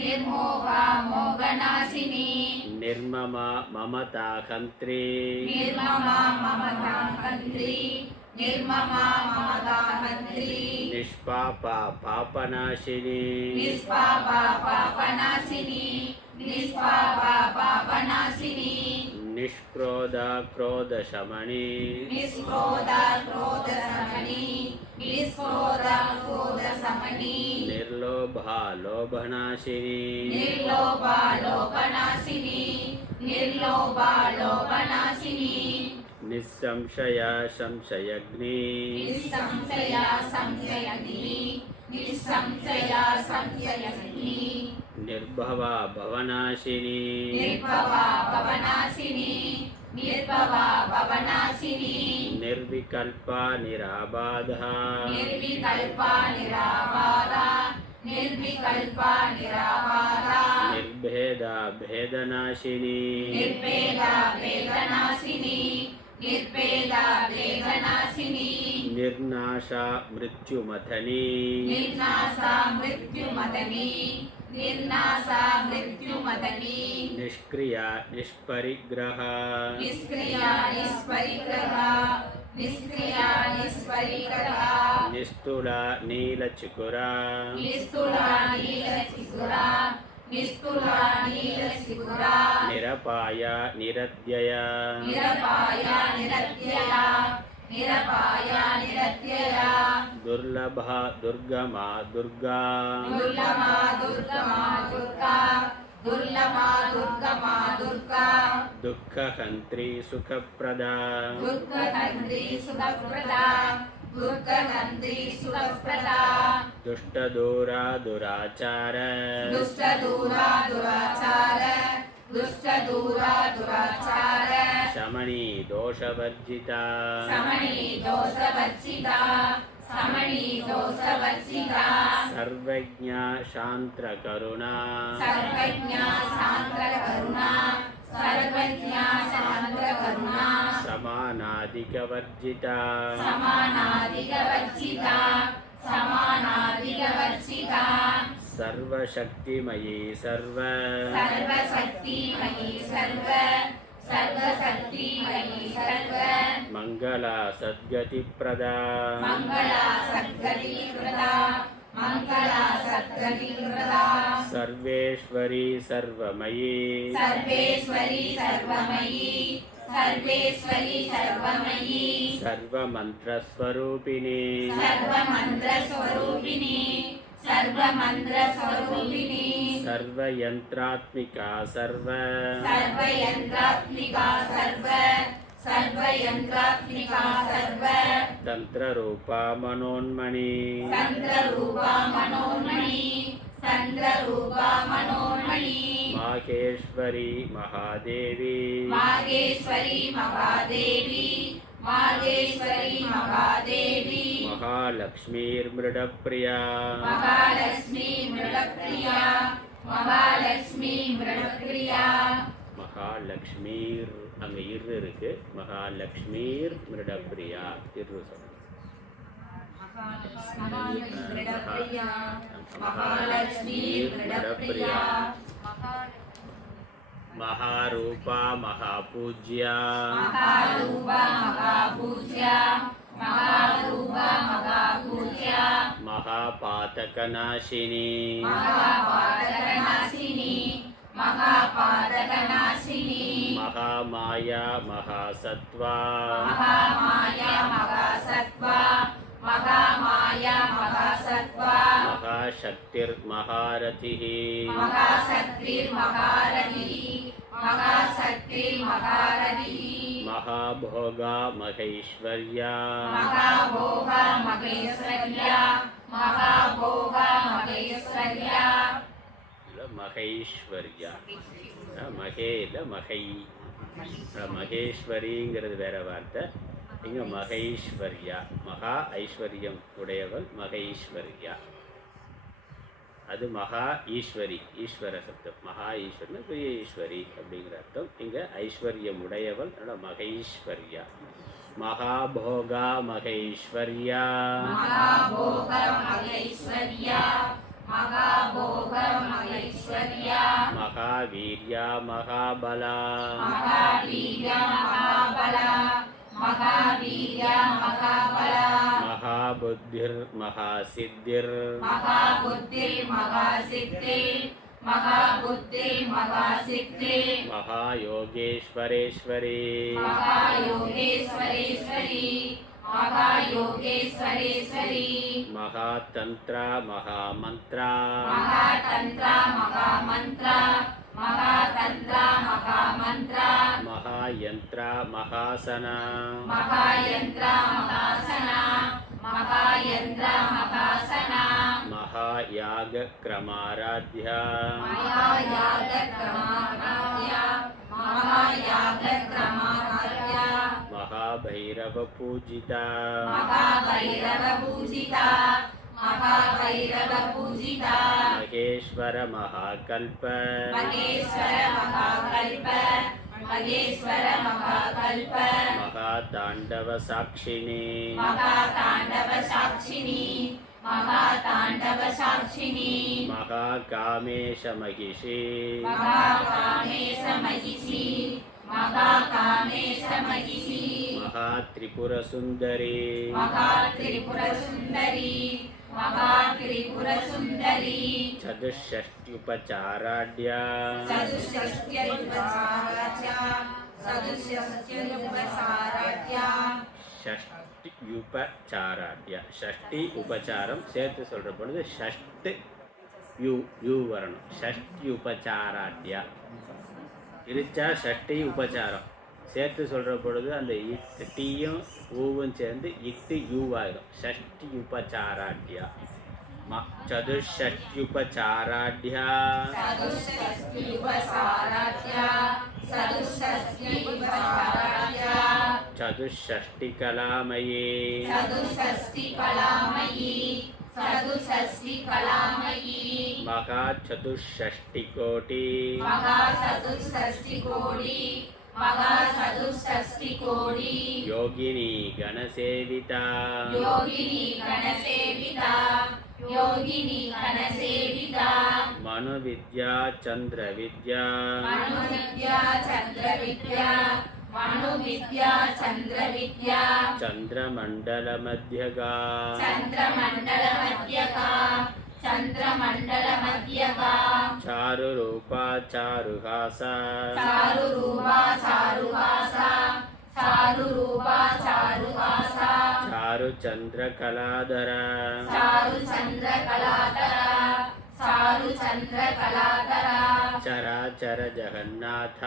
निर्मोहनासिनी निर्ममा ममताहन्त्री निर्ममा ममताहन्त्री निष्पापा पापनाशिनी निष्पापनासिनी निष्क्रोधा क्रोधशमनी निष्क्रोधशमनी निर्लोभा लोभनाशिनी निर्लोभनासिनी நிசம்சயா சம்சயக்னி நிசம்சயா சம்சயக்னி நிசம்சயா சம்சயக்னி நிர்பவா பவநாசினி நிர்பவா பவநாசினி நிர்பவா பவநாசினி நிர்விகல்பா நிராபாதா நிர்விகல்பா நிராபாதா நிர்விகல்பா நிராபாதா நிர்பேதா பேதநாசினி நிர்பேதா வேதநாசினி நிர்பேதா வேதநாசினி நிர்நாசா மிருத்யுமதனி நிர்நாசா மிருத்யுமதனி நிர்நாசா மிருத்யுமதனி நிஷ்க்ரியா நிஷ்பரிக்ரஹா நிஷ்க்ரியா நிஸ்பரிக்ரஹா நிஷ்க்ரியா நிஸ்பரிக்ரஹா நிஸ்துலா நீலச்சிகுரா நிஸ்துலா நீலசிகுரா நிஸ்துலா நீலசிகுரா நிரபாயா நிரத்யயா நிரபாயா நிரத்யயா நிரபாயா நிரத்யயா துர்லபா துர்கமா துர்கா துர்லமா துர்கமா துர்கா துர்லமா துர்கமா துர்கா துக்கஹந்திரி சுகப்ரதா துர்கஹந்திரி சுகப்ரதா துர்கஹந்திரி சுகப்ரதா துஷ்டதூரா துராச்சார துஷ்டதூரா துராச்சார துஷ்டதூரா துராச்சார சமணி தோஷவர்ஜிதா சமணி தோஷவர்ஜிதா சமணி தோஷவர்ஜிதா சர்வஜ்ஞா சாந்திர கருணா சர்வஜ்ஞா சாந்திர கருணா சர்வஜ்ஞா சாந்திர கருணா சமானாதிகவர்ஜிதா சமானாதிகவர்ஜிதா சமானாதிகவர்ஜிதா சர்வசக்திமயி சர்வ சர்வசக்திமயி சர்வ சர்வசக்திமயி சர்வ மங்களா சத்கதி பிரதா மங்களா சத்கதி பிரதா மங்களா சத்கதி பிரதா சர்வேஸ்வரி சர்வமயி சர்வேஸ்வரி சர்வமயி சர்வேஸ்வரி சர்வமயி சர்வமந்திரஸ்வரூபிணி சர்வமந்திரஸ்வரூபிணி சர்வமந்திரஸ்வரூபிணி சர்வயந்திராத்மிகா சர்வ சர்வயந்திராத்மிகா சர்வ சர்வயந்திராத்மிகா சர்வ தந்திரரூபா மனோன்மணி சந்திரரூபா மனோன்மணி சந்திரரூபா மனோன்மணி மாகேஸ்வரி மகாதேவி மாகேஸ்வரி மகாதேவி மாகேஸ்வரி மகாதேவி மகாலக்ஷ்மீர்மிருடப்பிரியா மகாலட்சுமி மிருடப்பிரியா மகாலட்சுமி மிருடப்பிரியா மகாலக்ஷ்மீர் அங்கே இரு இருக்கு மகாலக்ஷ்மீர் மிருடப்பிரியா இரு சொல்லுங்க மிருடப்பிரியா மகாலட்சுமி மிருடப்பிரியா மகாரூபா மகாபூஜ்யா மகாரூபா மகாபூஜ்யா மகாரூபா மகாபூஜ்யா மகாபாதகநாசினி மகாபாதகநாசினி மகாபாதகநாசினி மகாமாயா மகாசத்வா மகாமாயா மகாசத்வா மகாமாயா மகாசத்வா மகாசக்திர் மகாரதிः மகாசக்திர் மகாரதிः மகாசக்திர் மகாரதிः மகாபோகா மகேஸ்வர்யா மகாபோகா மகேஸ்வர்யா மகாபோகா மகேஸ்வர்யா இல்ல மகேஸ்வர்யா மகே இல்லை மகை மகேஸ்வரிங்கிறது வேற வார்த்தை இங்கே மகேஸ்வர்யா மகா ஐஸ்வர்யம் உடையவள் மகேஸ்வர்யா அது மகா ஈஸ்வரி ஈஸ்வர சப்தம் மகா ஈஸ்வரன் பெரிய ஈஸ்வரி அப்படிங்கிற அர்த்தம் இங்கே ஐஸ்வர்யம் உடையவள் அதனால் மகேஸ்வர்யா மகாபோகா மகேஸ்வர்யா மகாபோக மகேஸ்வர்யா மகாபோக மகேஸ்வர்யா மகாவீர்யா மகாபலா மகாவீர்யா மகாபலா மகாவீர்யா மகாபலா மகாபுத்திர் மகாசித்திர் மகாபுத்திர் மகாசித்திர் மகாபுத்திர் மகாசித்திர் மகாயோகேஸ்வரேஸ்வரி மகாயோகேஸ்வரேஸ்வரி மகாயோகேஸ்வரேஸ்வரி மகாதந்திரா மகாமந்திரா மகாதந்திரா மகாமந்திரா மகாதந்திரா மகாமந்திரா மகாயந்திரா மகாசக்தி மகாசனா महायन्त्रा महासना महायन्त्रा महासना महायागक्रमाराध्या महायागक्रमाराध्या महायागक्रमाराध्या महाभैरवपूजिता महाभैरवपूजिता महाभैरवपूजिता महेश्वर महाकल्प महेश्वर महाकल्प महेश्वर महाकल्प महाताण्डवसाक्षिणी महाताण्डवसाक्षिणी महाताण्डवसाक्षिणी महाकामेशमहिषी महाकामेशमहिषी महाकामेशमहिषी महात्रिपुरसुन्दरी महात्रिपुरसुन्दरी महात्रिपुरसुन्दरी चतुष्षष्ट्युपचाराढ्या सदुषष्ट्युपचाराध्या सदुषष्ट्युपचाराध्या षष्टियुपचाराढ्या षष्டி உபச்சாரம் சேர்த்து சொல்கிற பொழுது ஷஷ்டு யூ வரணும் ஷஷ்டியுபச்சாராட்யா இருச்சா ஷஷ்டி உபச்சாரம் சேர்த்து சொல்கிற பொழுது அந்த டீயும் ஊவும் சேர்ந்து இட்டு யூவாயிரும் ஷஷ்டியுபச்சாராட்யா சதுஷ்ஷஷ்டியுபச்சாராட்யா सदुषष्ट्युपचाराध्या सदुषष्ट्युपचाराध्या சதுஷ்ஷஷ்டிகலாமயே सदुषष्टिकलामयी सदुषष्टिकलामयी महाचतुष्षष्टिकोटि महासदुषष्टिकोटि महासदुषष्टिकोटि योगिनी गणसेविता योगिनी गणसेविता योगिनी गणसेविता मनुविद्या चन्द्रविद्या मनुविद्या चन्द्रविद्या मनुविद्या चन्द्रविद्या चन्द्रमण्डलमध्यगा चन्द्रमण्डलमध्यका चन्द्रमण्डलमध्यका चारुरूपा चारुहासा चारुरूपा चारुहासा चारुरूपा चारुहासा चारुचन्द्रकलाधरा चारुचन्द्रकलाधरा चारुचन्द्रकलाधरा चराचर जगन्नाथ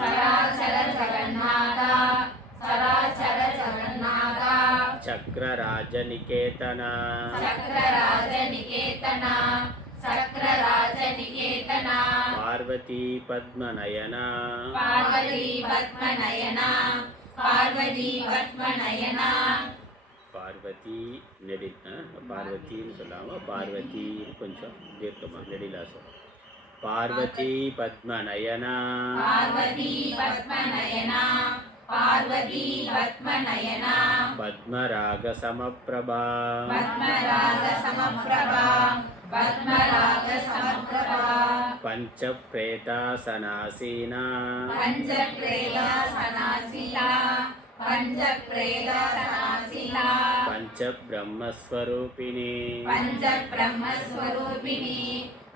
चराचर जगन्नाथ चराचर जगन्नाथ चक्रराजनिकेतना चक्रराजनिकेतना चक्रराजनिकेतना पार्वती पद्मनयना पार्वती पद्मनयना पार्वती पद्मनयना பார்வதி நெடி பார்வதின்னு சொல்லாமல் பார்வதி கொஞ்சம் தீர்க்கமாக நெடிலாசம் பார்வதி பத்மநயனா पार्वती पद्मनयना पार्वती पद्मनयना பத்மராக சமப்பிரபா पद्मराग समप्रभा पद्मराग समप्रभा பஞ்சப்ரேதாசனாசீனா पञ्चप्रेदासनासिला पञ्चप्रेदासनासिला பஞ்சபிரம்மஸ்வரூபிணி पञ्चब्रह्मस्वरूपिणी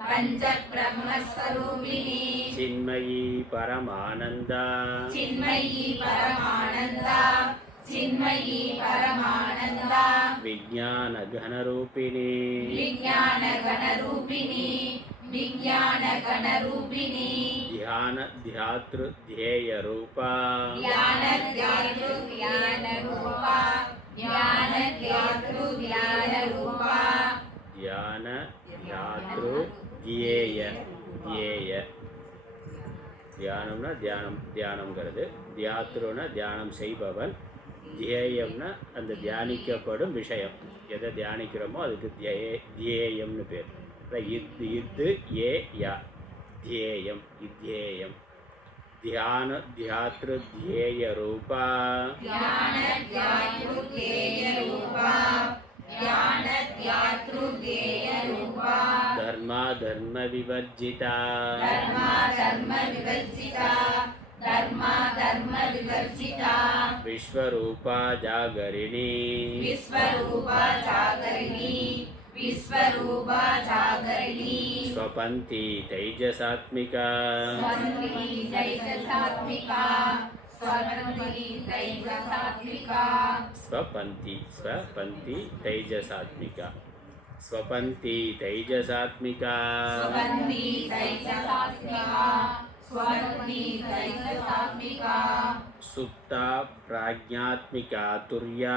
पञ्चब्रह्मस्वरूपिणी சின்மயி பரமானந்தா चिन्मयी परमानन्दा चिन्मयी परमानन्दा விஜானகணரூபிணி विज्ञानगणरूपिणी विज्ञानगणरूपिणी ध्यानध्यातृध्येयरूपा ज्ञानध्यातृज्ञानरूपा ज्ञानध्यातृज्ञानरूपा ध्यानध्यातृध्येय ध्येय தியானம்னா தியானம்ங்கிறது தியாத்ருனா தியானம் செய்பவன் தியேயம்னா அந்த தியானிக்கப்படும் விஷயம் எதை தியானிக்கிறோமோ அதுக்கு தியேயம்னு பேர் இது ஏ யா தியேயம் இத்தியேயம் தியான தியாத்ரு தியேய ரூபா ज्ञानध्यातृज्ञेयरूपा ज्ञानध्यातृज्ञेयरूपा धर्मा धर्म विवर्जिता धर्मा धर्म विवर्जिता धर्मा धर्म विवर्जिता विश्वरूपा जागरिणी विश्वरूपा जागरिणी विश्वरूपा जागरिणी स्वपन्ति तैजसात्मिका स्वपन्ति तैजसात्मिका स्वपन्ति तैजसात्मिका स्वपन्ति स्वपन्ति तैजसात्मिका स्वपन्ति तैजसात्मिका स्वपन्ति तैजसात्मिका स्वपन्ति तैजसात्मिका सुप्ता प्राज्ञात्मिका तुर्या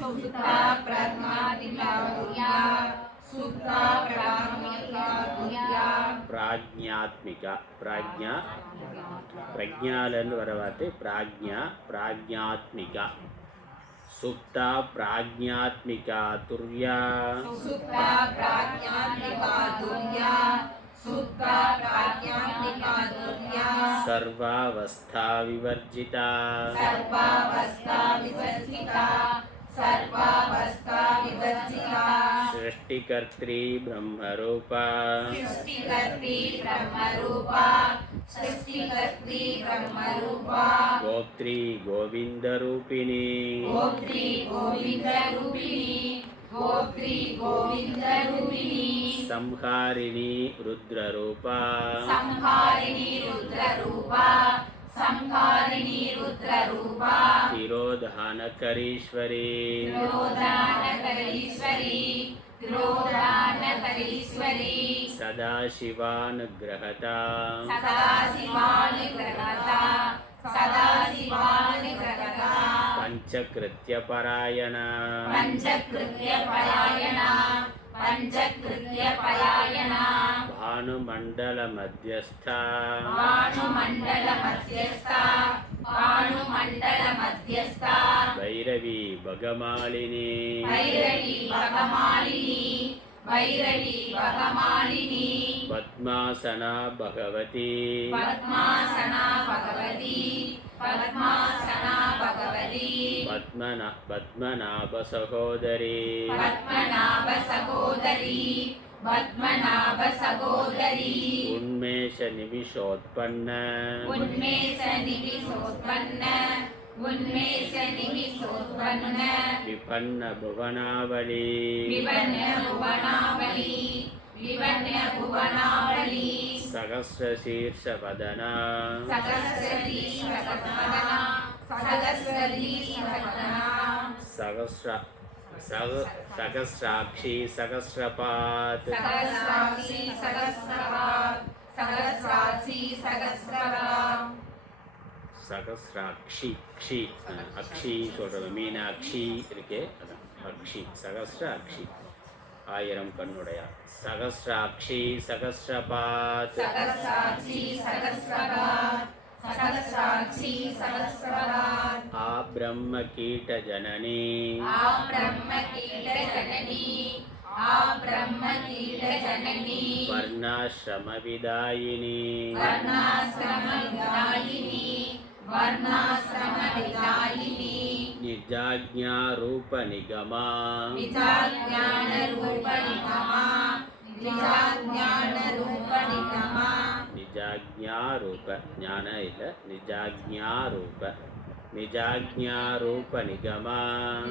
सुप्ता प्रज्ञात्मिका तुर्या सुप्ता प्रज्ञात्मिका तुर्या प्राज्ञात्मिका प्राज्ञा प्रज्ञालன்னு வர வார்த்தை प्राज्ञा प्राज्ञात्मिका सुप्ता प्राज्ञात्मिका तुर्या सुप्ता प्राज्ञात्मिका तुर्या सुप्ता प्राज्ञात्मिका तुर्या सर्वावस्था विवर्जिता सर्वावस्था विवर्जिता सर्वावस्था विवर्जिता सृष्टिकर्त्री ब्रह्मरूपा सृष्टिकर्त्री ब्रह्मरूपा सृष्टिकर्त्री ब्रह्मरूपा गोत्री गोविन्दरूपिणी गोत्री गोविन्दरूपिणी गोत्री गोविन्दरूपिणी संहारिणी रुद्ररूपा संहारिणी रुद्ररूपा संहारिणी रुद्ररूपा तिरोधानकरीश्वरी तिरोधानकरीश्वरी तिरोधानकरीश्वरी सदाशिवानुग्रहता सदाशिवानुग्रहता सदाशिवानुग्रहता पञ्चकृत्यपरायणा पञ्चकृत्यपरायणा पञ्चकृत्यपरायणा भानुमण्डलमध्यस्था भानुमण्डलमध्यस्था भानुमण्डलमध्यस्था भैरवी भगमालिनी भैरवी भगमालिनी भैरवी भगमालिनी पद्मासना भगवती पद्मासना भगवती पद्मासना भगवती पद्मनाभ सहोदरी पद्मनाभ सहोदरी पद्मनाभ सहोदरी उन्मेष निमिषोत्पन्न उन्मेष निमिषोत्पन्न उन्मेष निमिषोत्पन्न विपन्न भुवनावली विपन्न भुवनावली विपन्न भुवनावली सहस्रशीर्षवदना सहस्रशीर्षवदना सहस्रशीर्षवदना सहस्राक्षी सहस्रपात् सहस्राक्षी सहस्रपात् सहस्राक्षी सहस्रपात् சகஸ்ராட்சி க்ஷி அக்ஷி சொல்கிறது மீனாட்சி இருக்கே அதான் அக்ஷி சகஸ்ர அக்ஷி 1000 கண்ணுடையார் சகஸ்ராட்சி சகஸ்ரபாத் सहस्राक्षी सहस्रपात् सहस्राक्षी सहस्रपात् आ ब्रह्म कीट जननी आ ब्रह्म कीट जननी आ ब्रह्म कीट जननी वर्णाश्रम विदायिनी वर्णाश्रम विदायिनी वर्णाश्रम विदायिनी निजाज्ञा रूप निगमा निजाज्ञान रूप निगमा निजाज्ञान रूप निगमा निजाज्ञा रूप ज्ञान इल्ल निजाज्ञा रूप निजाज्ञा रूप निगमा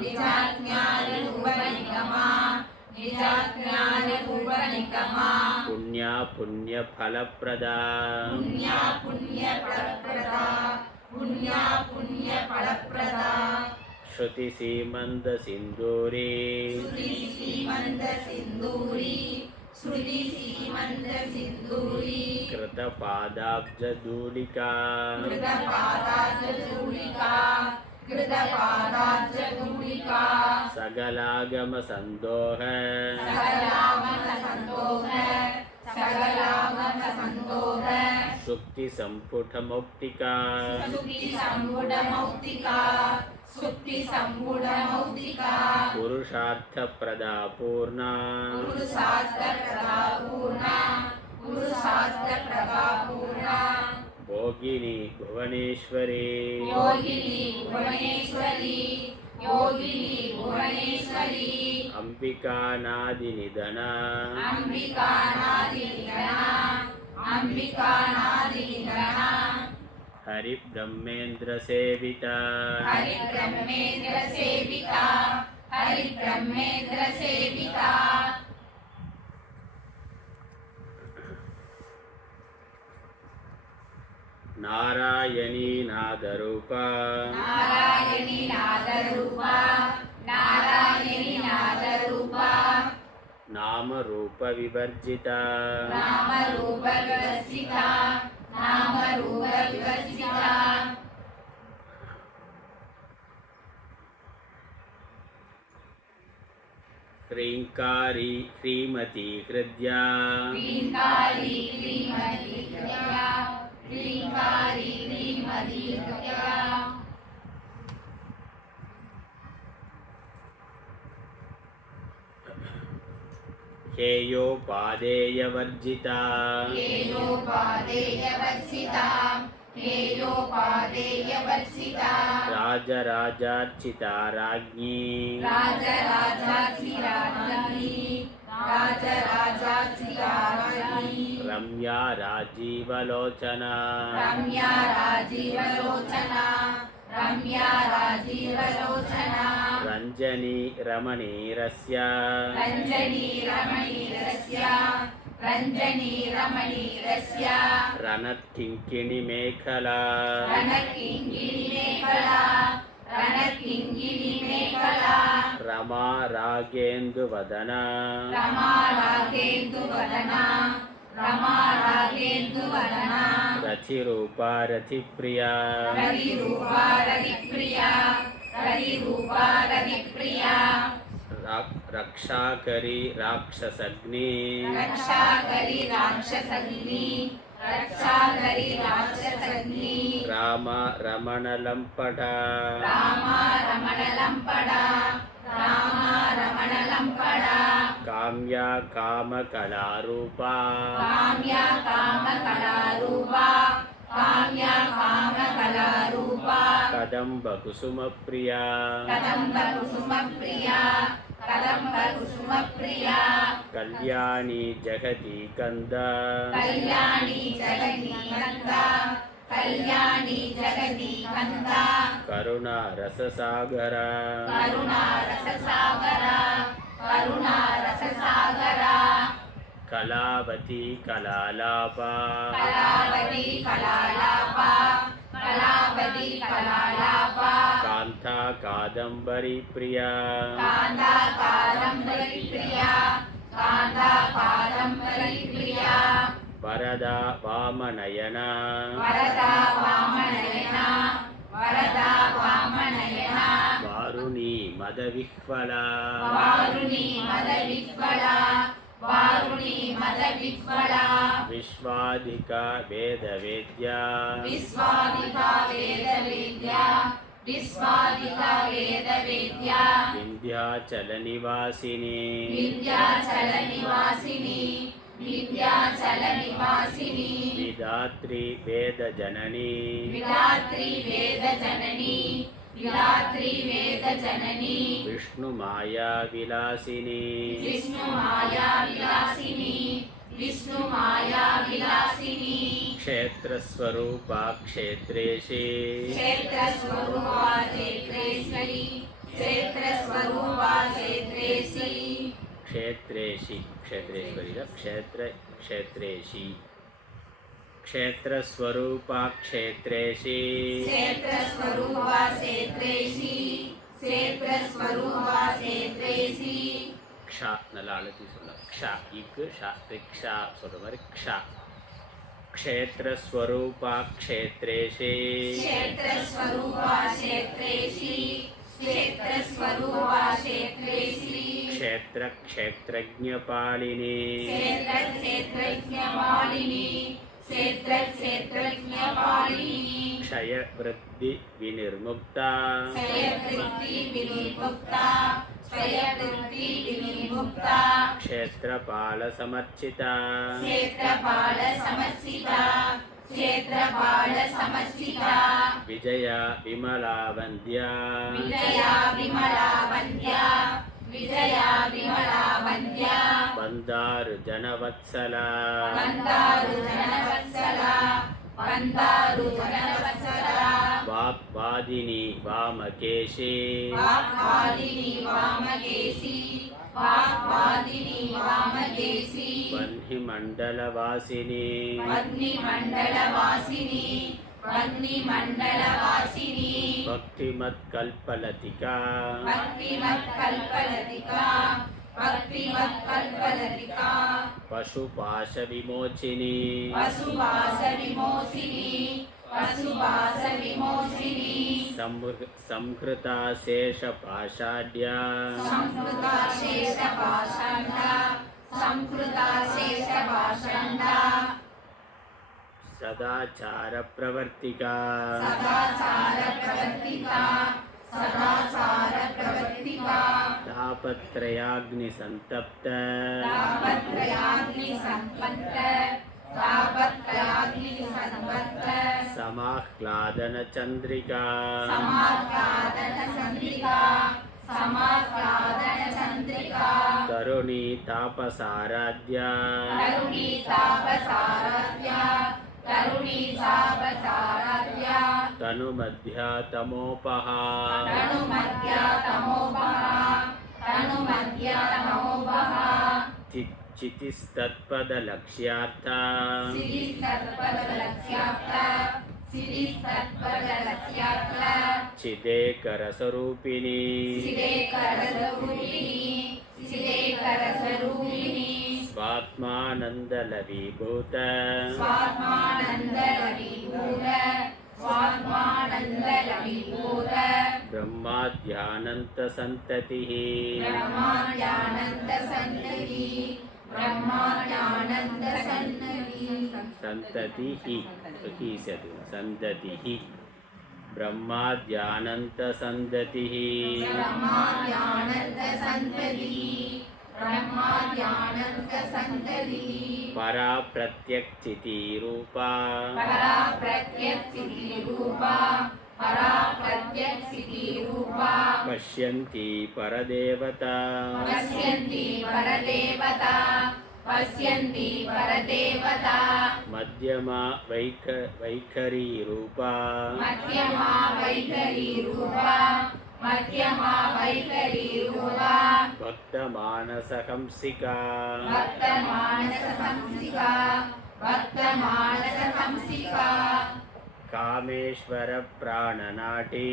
निजाज्ञान रूप निगमा निजाज्ञान रूप निगमा पुण्या पुण्य फलप्रदा पुण्या पुण्य फलप्रदा पुण्या पुण्य फलप्रदा श्रुति सीमंद सिंदूरी श्रुति सीमंद सिंदूरी श्रुति सीमंद सिंदूरी कृत पादाब्ज धूलिका कृतपादाब्ज धूलिका कृतपादाब्ज धूलिका सकलागम संदोह सकलागम संदोह सकलागम संदोह सुक्ति संपुट मौक्तिका सुक्ति संपूर्ण मौक्तिका सुक्ति संपूर्ण मौक्तिका पुरुषार्थ प्रदा पूर्णा पुरुषार्थ प्रदा पूर्णा पुरुषार्थ प्रदा पूर्णा भोगिनी भुवनेश्वरी योगिनी भुवनेश्वरी योगिनी भुवनेश्वरी अंबिका नादि निधना अंबिका नादि निधना अंबिका नादि निधना हरि ब्रह्मेन्द्र सेविता हरि ब्रह्मेन्द्र सेविता हरि ब्रह्मेन्द्र सेविता नारायणी नादरूपा नारायणी नादरूपा नारायणी नादरूपा नाम रूप विवर्जिता नाम रूप विवर्जिता नाम रूप विवर्जिता ह्रीङ्कारी ह्रीमती हृद्या ह्रीङ्कारी ह्रीमती हृद्या ह्रीङ्कारी ह्रीमती हृद्या हेयोपादेयवर्जिता हेयोपादेयवर्जिता हेयोपादेयवर्जिता राजराजार्चिता राज्ञी राजराजार्चिता राज्ञी राजराजार्चिता राज्ञी रम्या राजीवलोचना रम्या राजीवलोचना रम्या राजीवलोचना रञ्जनी रमणीरस्य रञ्जनी रमणीरस्य रञ्जनी रमणीरस्य रणत्किङ्किणिमेखला रणकिङ्किणिमेखला रणकिङ्किणिमेखला रमा रागेन्दुवदना रमा रागेन्दुवदना रमा रागेन्दुवदना रथिरूपा रथिप्रिया रतिरूपा रतिप्रिया रतिरूपा रतिप्रिया रक्षाकरी राक्षसग्नि रक्षाकरी राक्षसग्नि रक्षाकरी राक्षसग्नि राम रमणलम्पटा रामा रमणलम्पडा रामा रमणलम्पडा काम्या कामकलारूपा काम्या कामकलारूपा काम्या कामकलारूपा कदम्बकुसुमप्रिया कदम्बकुसुमप्रिया कदम्बकुसुमप्रिया कल्याणी जगति कन्दा कल्याणी जगति कन्दा कल्याणी जगति कन्दा करुणारससागरा करुणारससागरा करुणारससागरा कलावती कलालापा कलावती कलालापा कलावती कलालापा कान्ता कादम्बरी प्रिया कान्ता कादम्बरी प्रिया कान्ता कादम्बरी प्रिया वरदा वामनयना वरदा वामनयना वरदा वामनयना वारुणी मदविह्वला वारुणी मदविह्वला वारुणी मदविह्वला विश्वाधिका वेदवेद्या विश्वादिका वेदवेद्या विश्वादिका वेदवेद्या विन्ध्याचलनिवासिनी विद्याचलनिवासिनी विद्याचलनिवासिनी विधात्री वेदजननी विधात्री वेदजननी विधात्री वेदजननी विष्णुमाया विलासिनी विष्णुमाया विलासिनी विष्णुमाया विलासिनी क्षेत्रस्वरूपा क्षेत्रेशी क्षेत्रस्वरूपा क्षेत्रेशी क्षेत्रस्वरूपा क्षेत्रेशी क्षेत्रेशी क्षेत्रेश्वरी क्षेत्र क्षेत्रेशी क्षेत्रस्वरूपा क्षेत्रेशी क्षेत्रस्वरूपा क्षेत्रेशी क्षेत्रस्वरूपा क्षेत्रेशी க்ஷா நல்லா அழுத்தி சொல்லலாம் க்ஷா இக்கு ஷா ரிக்ஷா சொல்கிற மாதிரி க்ஷா க்ஷேத்ரஸ்வரூபா க்ஷேத்ரேஷே क्षेत्रस्वरूपा क्षेत्रेशी क्षेत्रस्वरूपा क्षेत्रेशी க்ஷேத்ர க்ஷேத்ரஜ்ஞபாலினி क्षेत्रक्षेत्रज्ञपालिनी क्षेत्रक्षेत्रज्ञपालिनी க்ஷயவிருத்தி விநிர்முக்தா क्षयवृत्ति विनिर्मुक्ता क्षयवृत्ति विनिर्मुक्ता க்ஷேத்ரபாலசமர்ச்சிதா क्षेत्रपालसमर्चिता क्षेत्रपालसमर्चिता விஜயா விமலா வந்தியா विजया विमला वन्द्या विजया विमला वन्द्या வந்தாரு ஜனவத்சலா वन्दारु जनवत्सला वन्दारु जनवत्सला வாக்வாதினி வாமகேஷி वाग्वादिनी वामकेशी वाग्वादिनी वामकेशी वह्निमण्डलवासिनी वह्निमण्डलवासिनी वह्निमण्डलवासिनी भक्तिमत्कल्पलतिका भक्तिमत्कल्पलतिका भक्तिमत्कल्पलतिका पशुपाशविमोचिनी पशुपाशविमोचिनी पशुपाशविमोचिनी संहृताशेषपाषाढ्या संहृताशेषपाषाण्डा सदाचारप्रवर्तिका तापत्रयाग्निसन्तप्त समाह्लादनचन्द्रिका तरुणी तापसाराध्या तनुमध्या तमोपहा चितिस्तत्पदलक्ष्यार्था चिदेकरस्वरूपिणी स्वात्मानन्दलवीभूत ब्रह्माद्यानन्तसन्ततिः सन्ततिः ब्रह्माद्यानन्तसन्ततिः परा प्रत्यक्चितिरूपा पश्यन्ति परदेवता मध्यमा वैखरी रूपा भक्तमानसहंसिका कामेश्वर प्राणनाटी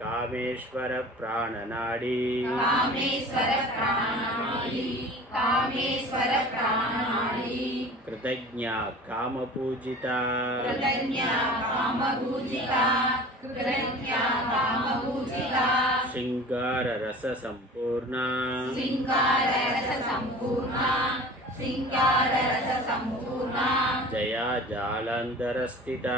कामेश्वर प्राणनाडी कृतज्ञा कामपूजिता शृङ्गाररससम्पूर्णा जया जालन्धरस्थिता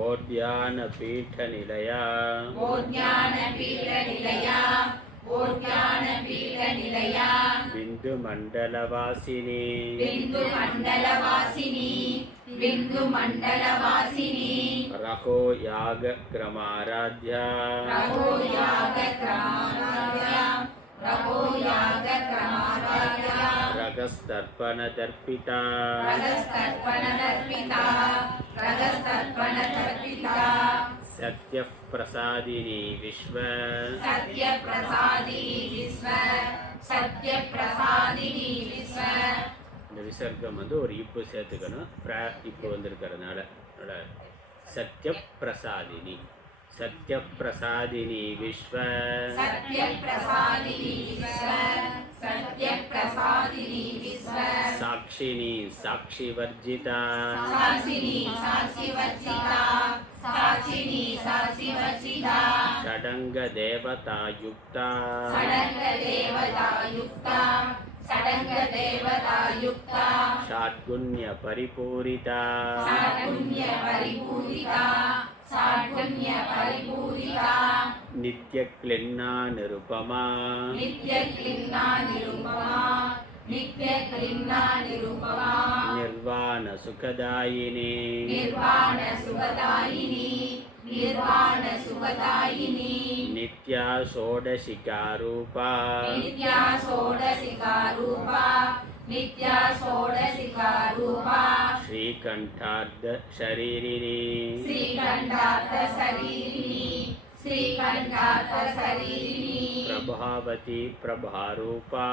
ओद्यानपीठनिलया बिन्दुमण्डलवासिनी रहो यागक्रमाराध्या रगस्तर्पणदर्पिता सत्यः प्रसादिनी विश्व இந்த விசர்க்கம் வந்து ஒரு இப்பு சேர்த்துக்கணும். இப்போ வந்திருக்கிறதுனால சத்யப்பிரசாதினி सत्यप्रसादिनी विश्व साक्षिनी साक्षिवर्जिता षडंग देवता युक्ता षड्गुण्य परिपूरिता नित्य क्लिन्ना निरुपमा निर्वाण सुखदायिनी नित्या षोडशिका रूपा श्रीकंठार्ध शरीरिणी प्रभावती प्रभारूपा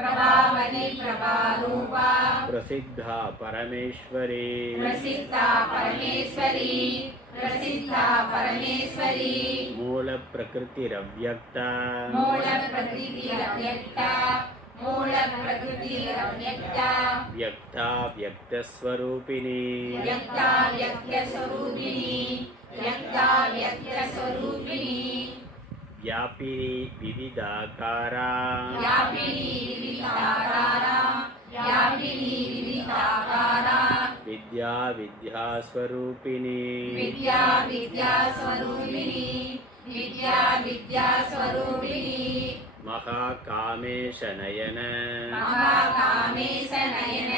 प्रभावती प्रभारूपा प्रसिद्धा परमेश्वरी प्रसिद्धा परमेश्वरी प्रसिद्धा परमेश्वरी मूल प्रकृतिरव्यक्ता मूल प्रकृतिरव्यक्ता मूल प्रकृतिरव्यक्ता व्यक्ता व्यक्तस्वरूपिणी व्यक्ता व्यक्तस्वरूपिणी व्यक्ता व्यक्तस्वरूपिणी व्यापिनी विविधाकारा व्यापिनी विविधाकारा व्यापिनी विविधाकारा विद्या विद्यास्वरूपिणी विद्या विद्यास्वरूपिणी विद्या विद्यास्वरूपिणी महाकामेश नयन महाकामेश नयन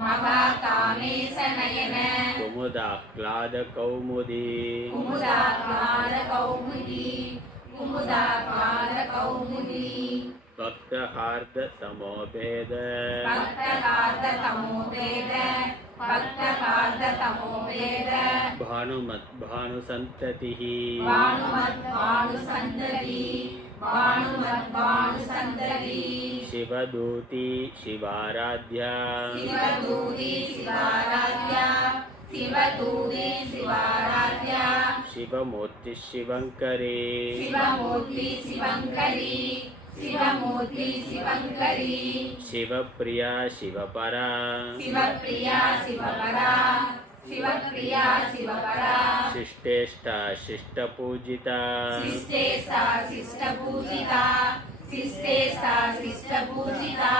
महाकामेश नयन कुमुदाह्लाद कौमुदी कुमुदाकार कौमुदी कुमुदाकार कौमुदी भक्तहार्द तमोभेद भक्तकार्द तमोभेद भक्तकार्द तमोभेद भानुमत् भानुसन्ततिः भानुमत् भानुसन्तति भानुमत् भानुसन्तति शिवदूती शिवाराध्या शिवदूती शिवाराध्या शिवदूती शिवाराध्या शिवमूर्ति शिवङ्करी शिवमूर्ति शिवङ्करी शिवमूर्ति शिवङ्करी शिवप्रिया शिवपरा शिवप्रिया शिवपरा शिवप्रिया शिवपरा शिष्टेष्टा शिष्टपूजिता शिष्टेशा शिष्टपूजिता शिष्टेशा शिष्टपूजिता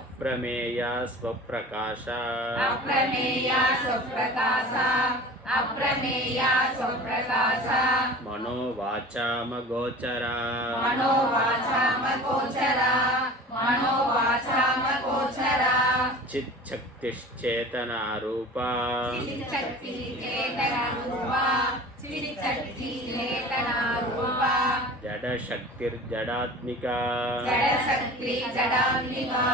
अप्रमेया स्वप्रकाशा अप्रमेया स्वप्रकाशा अप्रमेया स्वप्रकाशा मनोवाचामगोचरा मनोवाचामगोचरा मनोवाचामगोचरा चिच्छक्तिश्चेतनारूपा चित्शक्ति चेतनारूपा चित्शक्ति चेतनारूपा जडशक्तिर्जडात्मिका जडशक्ति जडात्मिका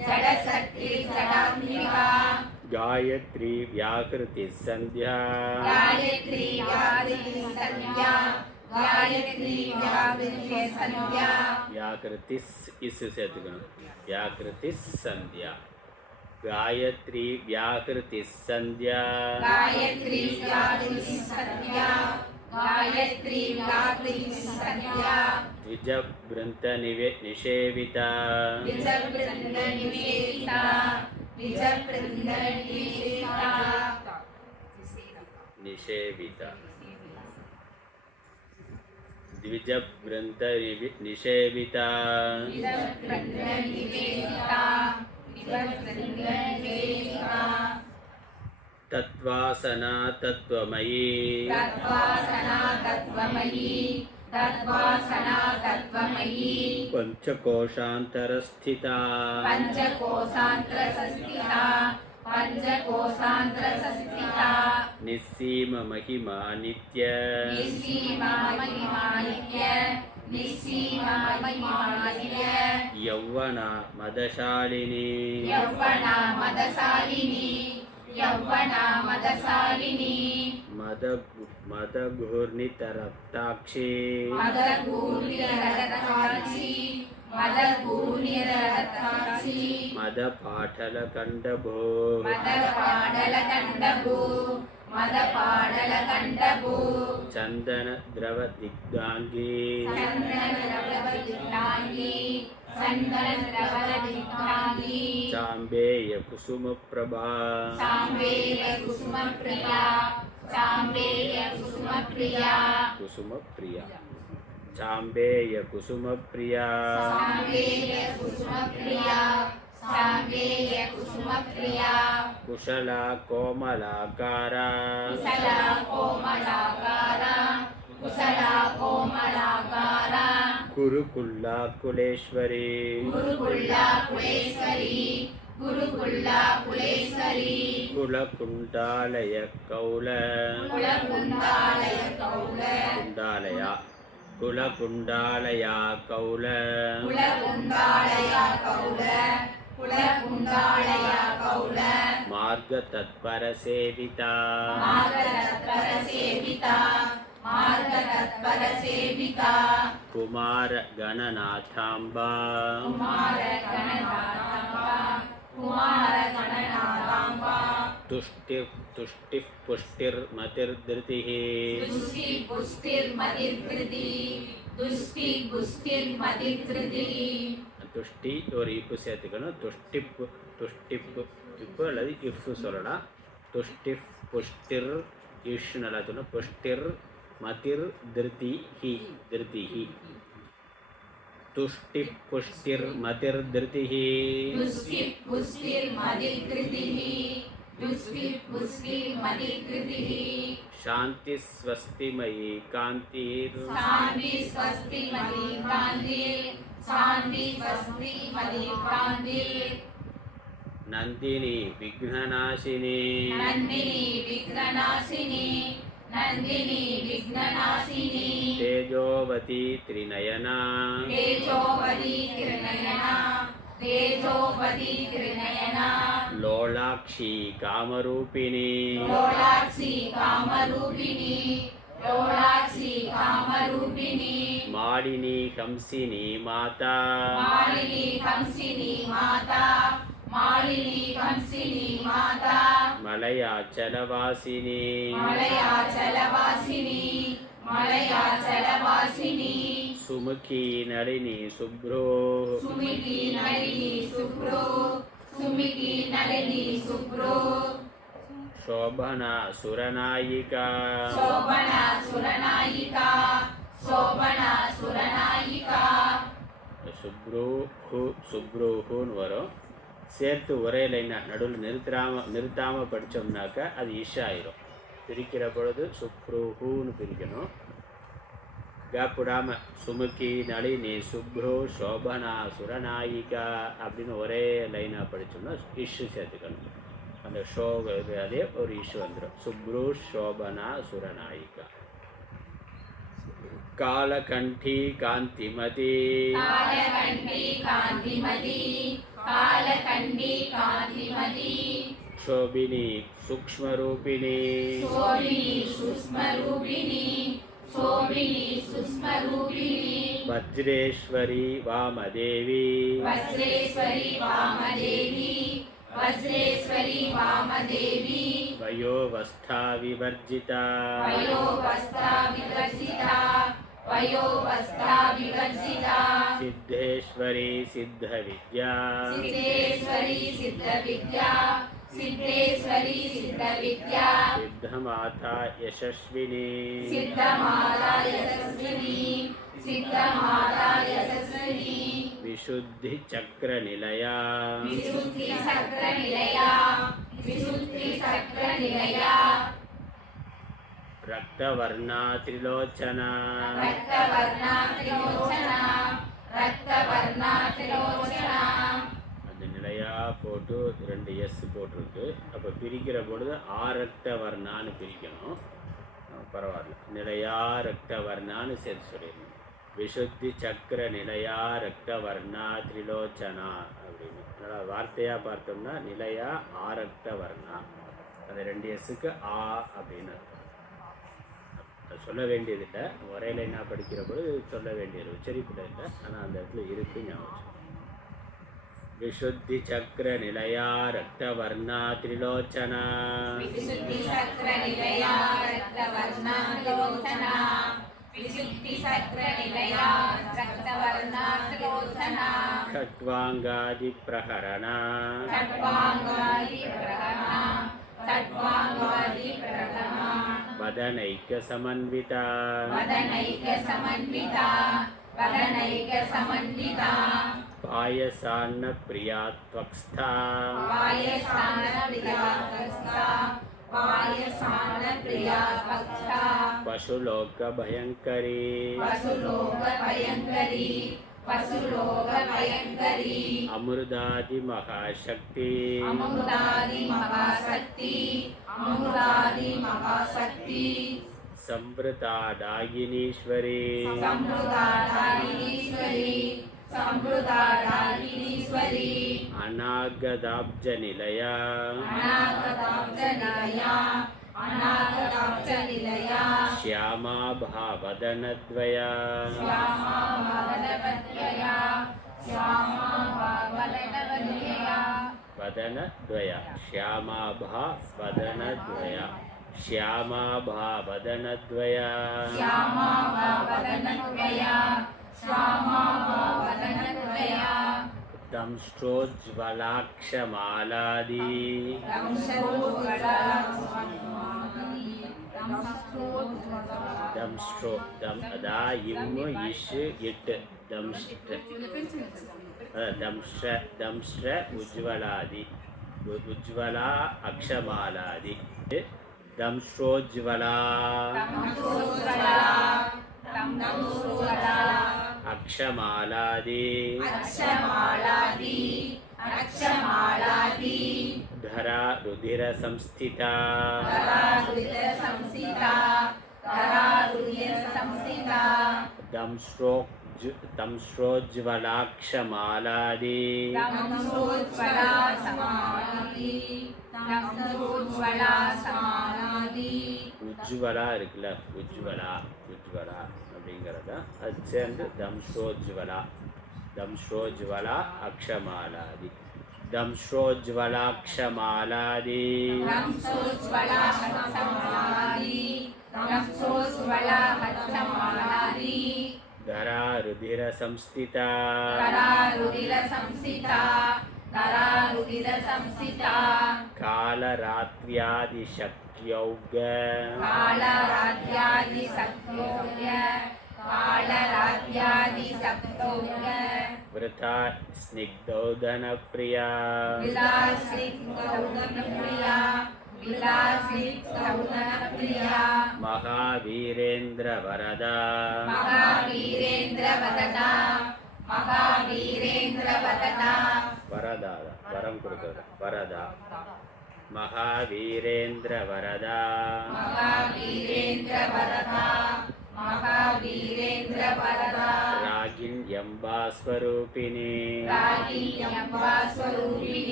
जडशक्ति जडात्मिका गायत्री व्याकृति संध्या गायत्री व्याकृति संध्या गायत्री व्याकृति संध्या व्याकृतिस इस சேர்த்துக்கணும் व्याकृतिस संध्या गायत्री व्याकृति संध्या गायत्री व्याकृति संध्या गायत्री व्याकृति संध्या द्विजवृन्त निषेविता विजवृन्द निवेदिता विजवृन्द निषेविता द्विजवृन्त निषेविता विजवृन्द निवेदिता विजवृन्द निवेदिता तत्वासना तत्वमयी तत्वासना तत्वमयी तत्वासना तत्वमयी पंचकोशान्तरस्थिता पंचकोशान्तरस्थिता पंचकोशान्तरस्थिता निस्सीम महिमा नित्य निस्सीमा महिमानित्य निस्सीमा महिमानित्य यौवना मदशालिनी यौवना मदशालिनी यौवना मदशालिनी मदघूर्णितरक्ताक्षी मदघूर्णितरक्ताक्षी मदघूर्णितरक्ताक्षी मदपाटलकण्डभो मदपाडलकण्डभू मदपाडलकण्डभू चन्दनद्रवदिग्धाङ्गी चन्दनद्रवदिग्धाङ्गी चन्दनद्रवदिग्धाङ्गी चाम्बेयकुसुमप्रभा साम्बेयकुसुमप्रिया साम्बेयकुसुमप्रिया कुसुमप्रिया चाम्बेयकुसुमप्रिया साम्बेयकुसुमप्रिया साम्बेयकुसुमप्रिया कुशला कोमलाकारा कुशला कोमलाकारा कुशला कोमलाकारा कुरुकुल्ला कुलेश्वरी गुरुकुल्ला कुलेश्वरी गुरुकुल्ला कुलेश्वरी कुलकुण्डालय कौल कुलकुण्डालय कौल कुण्डालया कुलकुण्डालया कौल कुलकुण्डालया कौल कुलकुण्डालया कौल मार्गतत्परसेविता मार्गतत्परसेविता मार्गतत्परसेविता तत्पर सेविका कुमार गणनाथांबा कुमार गणनाथांबा कुमार गणनाथांबा तुष्टिः तुष्टिः पुष्टिर्मतिर्धृतिः दुष्टि पुष्टिर्मतिर्धृति दुष्टि पुष्टिर्मतिर्धृति துஷ்டி ஒரு இப்பு சேர்த்துக்கணும். துஷ்டிப்பு துஷ்டிப்பு இப்போ அல்லது இஃப் சொல்லலாம். துஷ்டிப் புஷ்டிர் இஷ் நல்லா சொல்லணும். புஷ்டிர் மதிர் திருதி ஹி திருதி ஹி துஷ்டிப் புஷ்டிர் மதிர் திருதி ஹி दुष्टि पुष्टिर्मतिर्धृति दुष्टि पुष्टिर्मतिर्धृति शांति स्वस्तिमयी कांतिर् शांति स्वस्ति मति कांतिर् शांति स्वस्ति मति कांतिर् नंदिनी विघ्ननाशिनी नंदिनी विघ्ननाशिनी नंदिनी विघ्ननाशिनी तेजोवती त्रिनयना तेजोवती त्रिनयना तेजोवती त्रिनयना लोलाक्षी कामरूपिणी लोलाक्षी कामरूपिणी लोलाक्षी कामरूपिणी मालिनी हंसिनी माता मालिनी कंसिनी माता मालिनी कंसिनी माता मलयाचलवासिनी मलयाचलवासिनी मलयाचलवासिनी सुमुखी नलिनी शुभ्रो सुमिकी नलिनी शुभ्रो सुमिकी नलिनी शुभ्रो शोभना सुरनायिका शोभना सुरनायिका शोभना सुरनायिका சுப்ரூஹுன்னு வரும். சேர்த்து ஒரே லைனாக நடுவில் நிறுத்தாமல் படித்தோம்னாக்கா அது இஷ் ஆயிரும். பிரிக்கிற பொழுது சுப்ரூஹுன்னு பிரிக்கணும். கேப் விடாமல் சுமுக்கி நளினி சுப்ரோ சோபனா சுரநாயிகா அப்படின்னு ஒரே லைனாக படித்தோம்னா இஷ்ஷு சேர்த்துக்கணும். அந்த ஷோ அதே ஒரு இஷ்யூ வந்துடும். சுப்ரூ சோபனா சுரநாயிகா कालकंठी कांतिमती कालकंठी कांतिमती कालकंठी कांतिमती शोभिनी सूक्ष्मरूपिणी शोभिनी सूक्ष्मरूपिणी शोभिनी सूक्ष्मरूपिणी वज्रेश्वरी वामदेवी वज्रेश्वरी वामदेवी वज्रेश्वरी वामदेवी वयोवस्था विवर्जिता वयोवस्था विवर्जिता वयोवस्था विवर्जिता सिद्धेश्वरी सिद्धविद्या सिद्धेश्वरी सिद्धविद्या सिद्धेश्वरी सिद्धविद्या सिद्धमाता यशस्विनी सिद्धमाता यशस्विनी सिद्धमाता यशस्विनी विशुद्धि चक्र निलया विशुद्धि चक्र निलया विशुद्धि चक्र निलया रक्तवर्णा त्रिलोचना रक्तवर्णा त्रिलोचना रक्तवर्णा त्रिलोचना அந்த நிலையா போட்டு 2 எஸ் போட்டிருக்கு. அப்போ பிரிக்கிற பொழுது ரக்த வர்ணான்னு பிரிக்கணும். பரவாயில்ல, நிலையா ரக்த வர்ணான்னு சேர்த்து சொல்லிடணும். விசுத்தி சக்கர நிலையா ரக்த வர்ணா திரிலோச்சனா அப்படின்னு நல்லா வார்த்தையாக பார்த்தோம்னா நிலையா ரக்த வர்ணா. அந்த 2 எஸ்ஸுக்கு அப்படின்னு அது சொல்ல வேண்டியதில்லை. ஒரே லைனாக படிக்கிற பொழுது சொல்ல வேண்டியது உச்சரிப்பில் இல்லை, ஆனால் அந்த இடத்துல இருக்கு ஞாபகம். विशुद्धि चक्र निलया रक्तवर्णा त्रिलोचना विशुद्धि चक्र निलया रक्तवर्णा त्रिलोचना विशुद्धि चक्र निलया रक्तवर्णा त्रिलोचना खट्वांगादि प्रहरणा खट्वांगादि प्रहरणा खट्वांगादि प्रहरणा वदनैक समन्विता वदनैक समन्विता वदनैक समन्विता पायसान्न प्रिया त्वक्स्था पायसान प्रिया त्वक्स्था पायसान प्रिया त्वक्स्था पशुलोक भयंकरी पशुलोक भयंकरी पशुलोक भयंकरी अमृतादि महाशक्ति अमृतादि महाशक्ति अमृतादि महाशक्ति संवृता दागिनीश्वरी संवृता दागिनीश्वरी संवृता दागिनीश्वरी अनागदाब्ज निलया अनागताब्ज निलया अनागताब्ज निलया श्यामाभावदनद्वया श्यामावदनवद्यया श्यामावदनवद्यया वदनद्वया श्यामाभावदनद्वया श्यामाभावदनद्वया श्यामावदनवद्यया श्यामावदनवद्यया दंष्ट्रोज्ज्वलाक्षमालादि दंष्ट्रो दम अदा इम इश इट दंष्ट्र दंष्ट्र दंष्ट्र उज्ज्वलादि उज्ज्वला अक्षमालादि दंष्ट्रोज्ज्वला अक्षमालादि धरा रुधिर संस्थिता दंष्ट्रोज्ज्वलाक्षमालादि உஜ்வலா இருக்குல்ல உஜ்வலா உஜ்வலா அப்படிங்கிறத அது சேர்ந்து தம்ஷோஜ்வலா தம்ஷோஜ்வலா அக்ஷமாலாதி दंश्रोज्ज्वलाक्षमालादि धरा रुधिर संस्थिता कालरात्र्यादिशक्त्यौग वृथा स्निग्धौदनप्रिया महावीरेन्द्र वरदा वरदा वरम கொடுக்கிறது वरदा महावीरेन्द्र वरदा रागिण्यम्बा स्वरूपिणी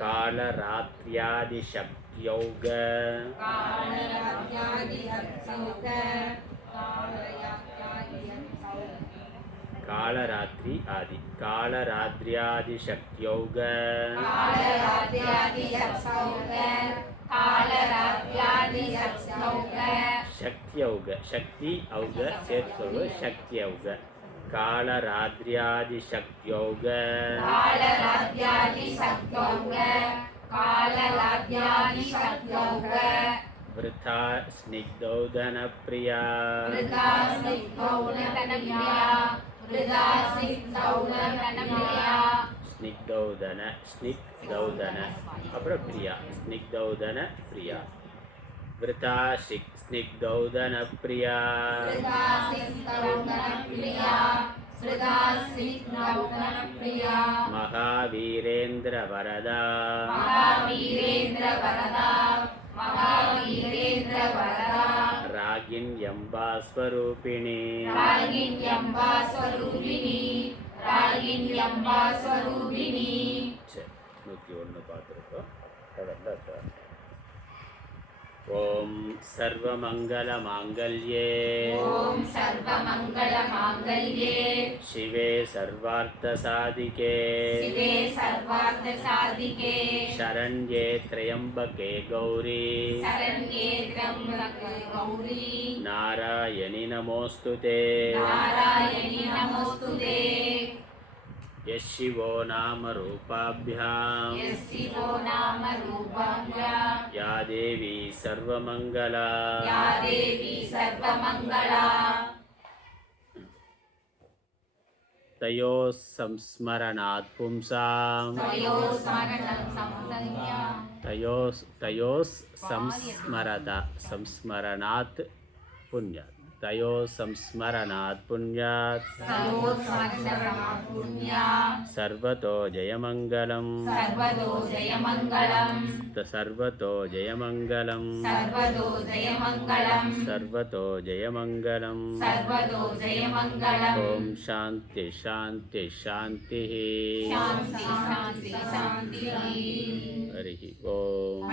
कालरात्र्यादिशक्त्यौग कालरात्रि आदि कालरात्र्यादिशक्त्यौग शक्त्यौग शक्ति औग सेर्सोलु शक्त्यौग कालरात्र्यादिशक्त्यौग वृथा स्निग्धौदनप्रिया स्निग्धौदन स्निग्धौदन अப்புறம் प्रिया स्निग्धौदन प्रिया वृथा स्निग्धौदन प्रिया महावीरेन्द्र वरदा रागिण्यम्बा स्वरूपिणी நூற்றி ஒன்று பார்த்துருக்கோம். ஓம் சர்வமங்கலமாங்கல்யே शिवे सर्वार्थसाधिके शरण्ये त्र्यम्बके गौरी नारायणि नमोऽस्तुते यशिवो नाम रूपाभ्यां या देवी सर्वमंगला तयोः संस्मरणात् पुंसां तयोः संस्मरणात् पुण्यात् तयोः संस्मरणात् पुण्यात् सर्वतो जयमंगलम् सर्वतो जयमंगलम् सर्वतो जयमंगलम् ओम शांति शांति शांति हरि ओम।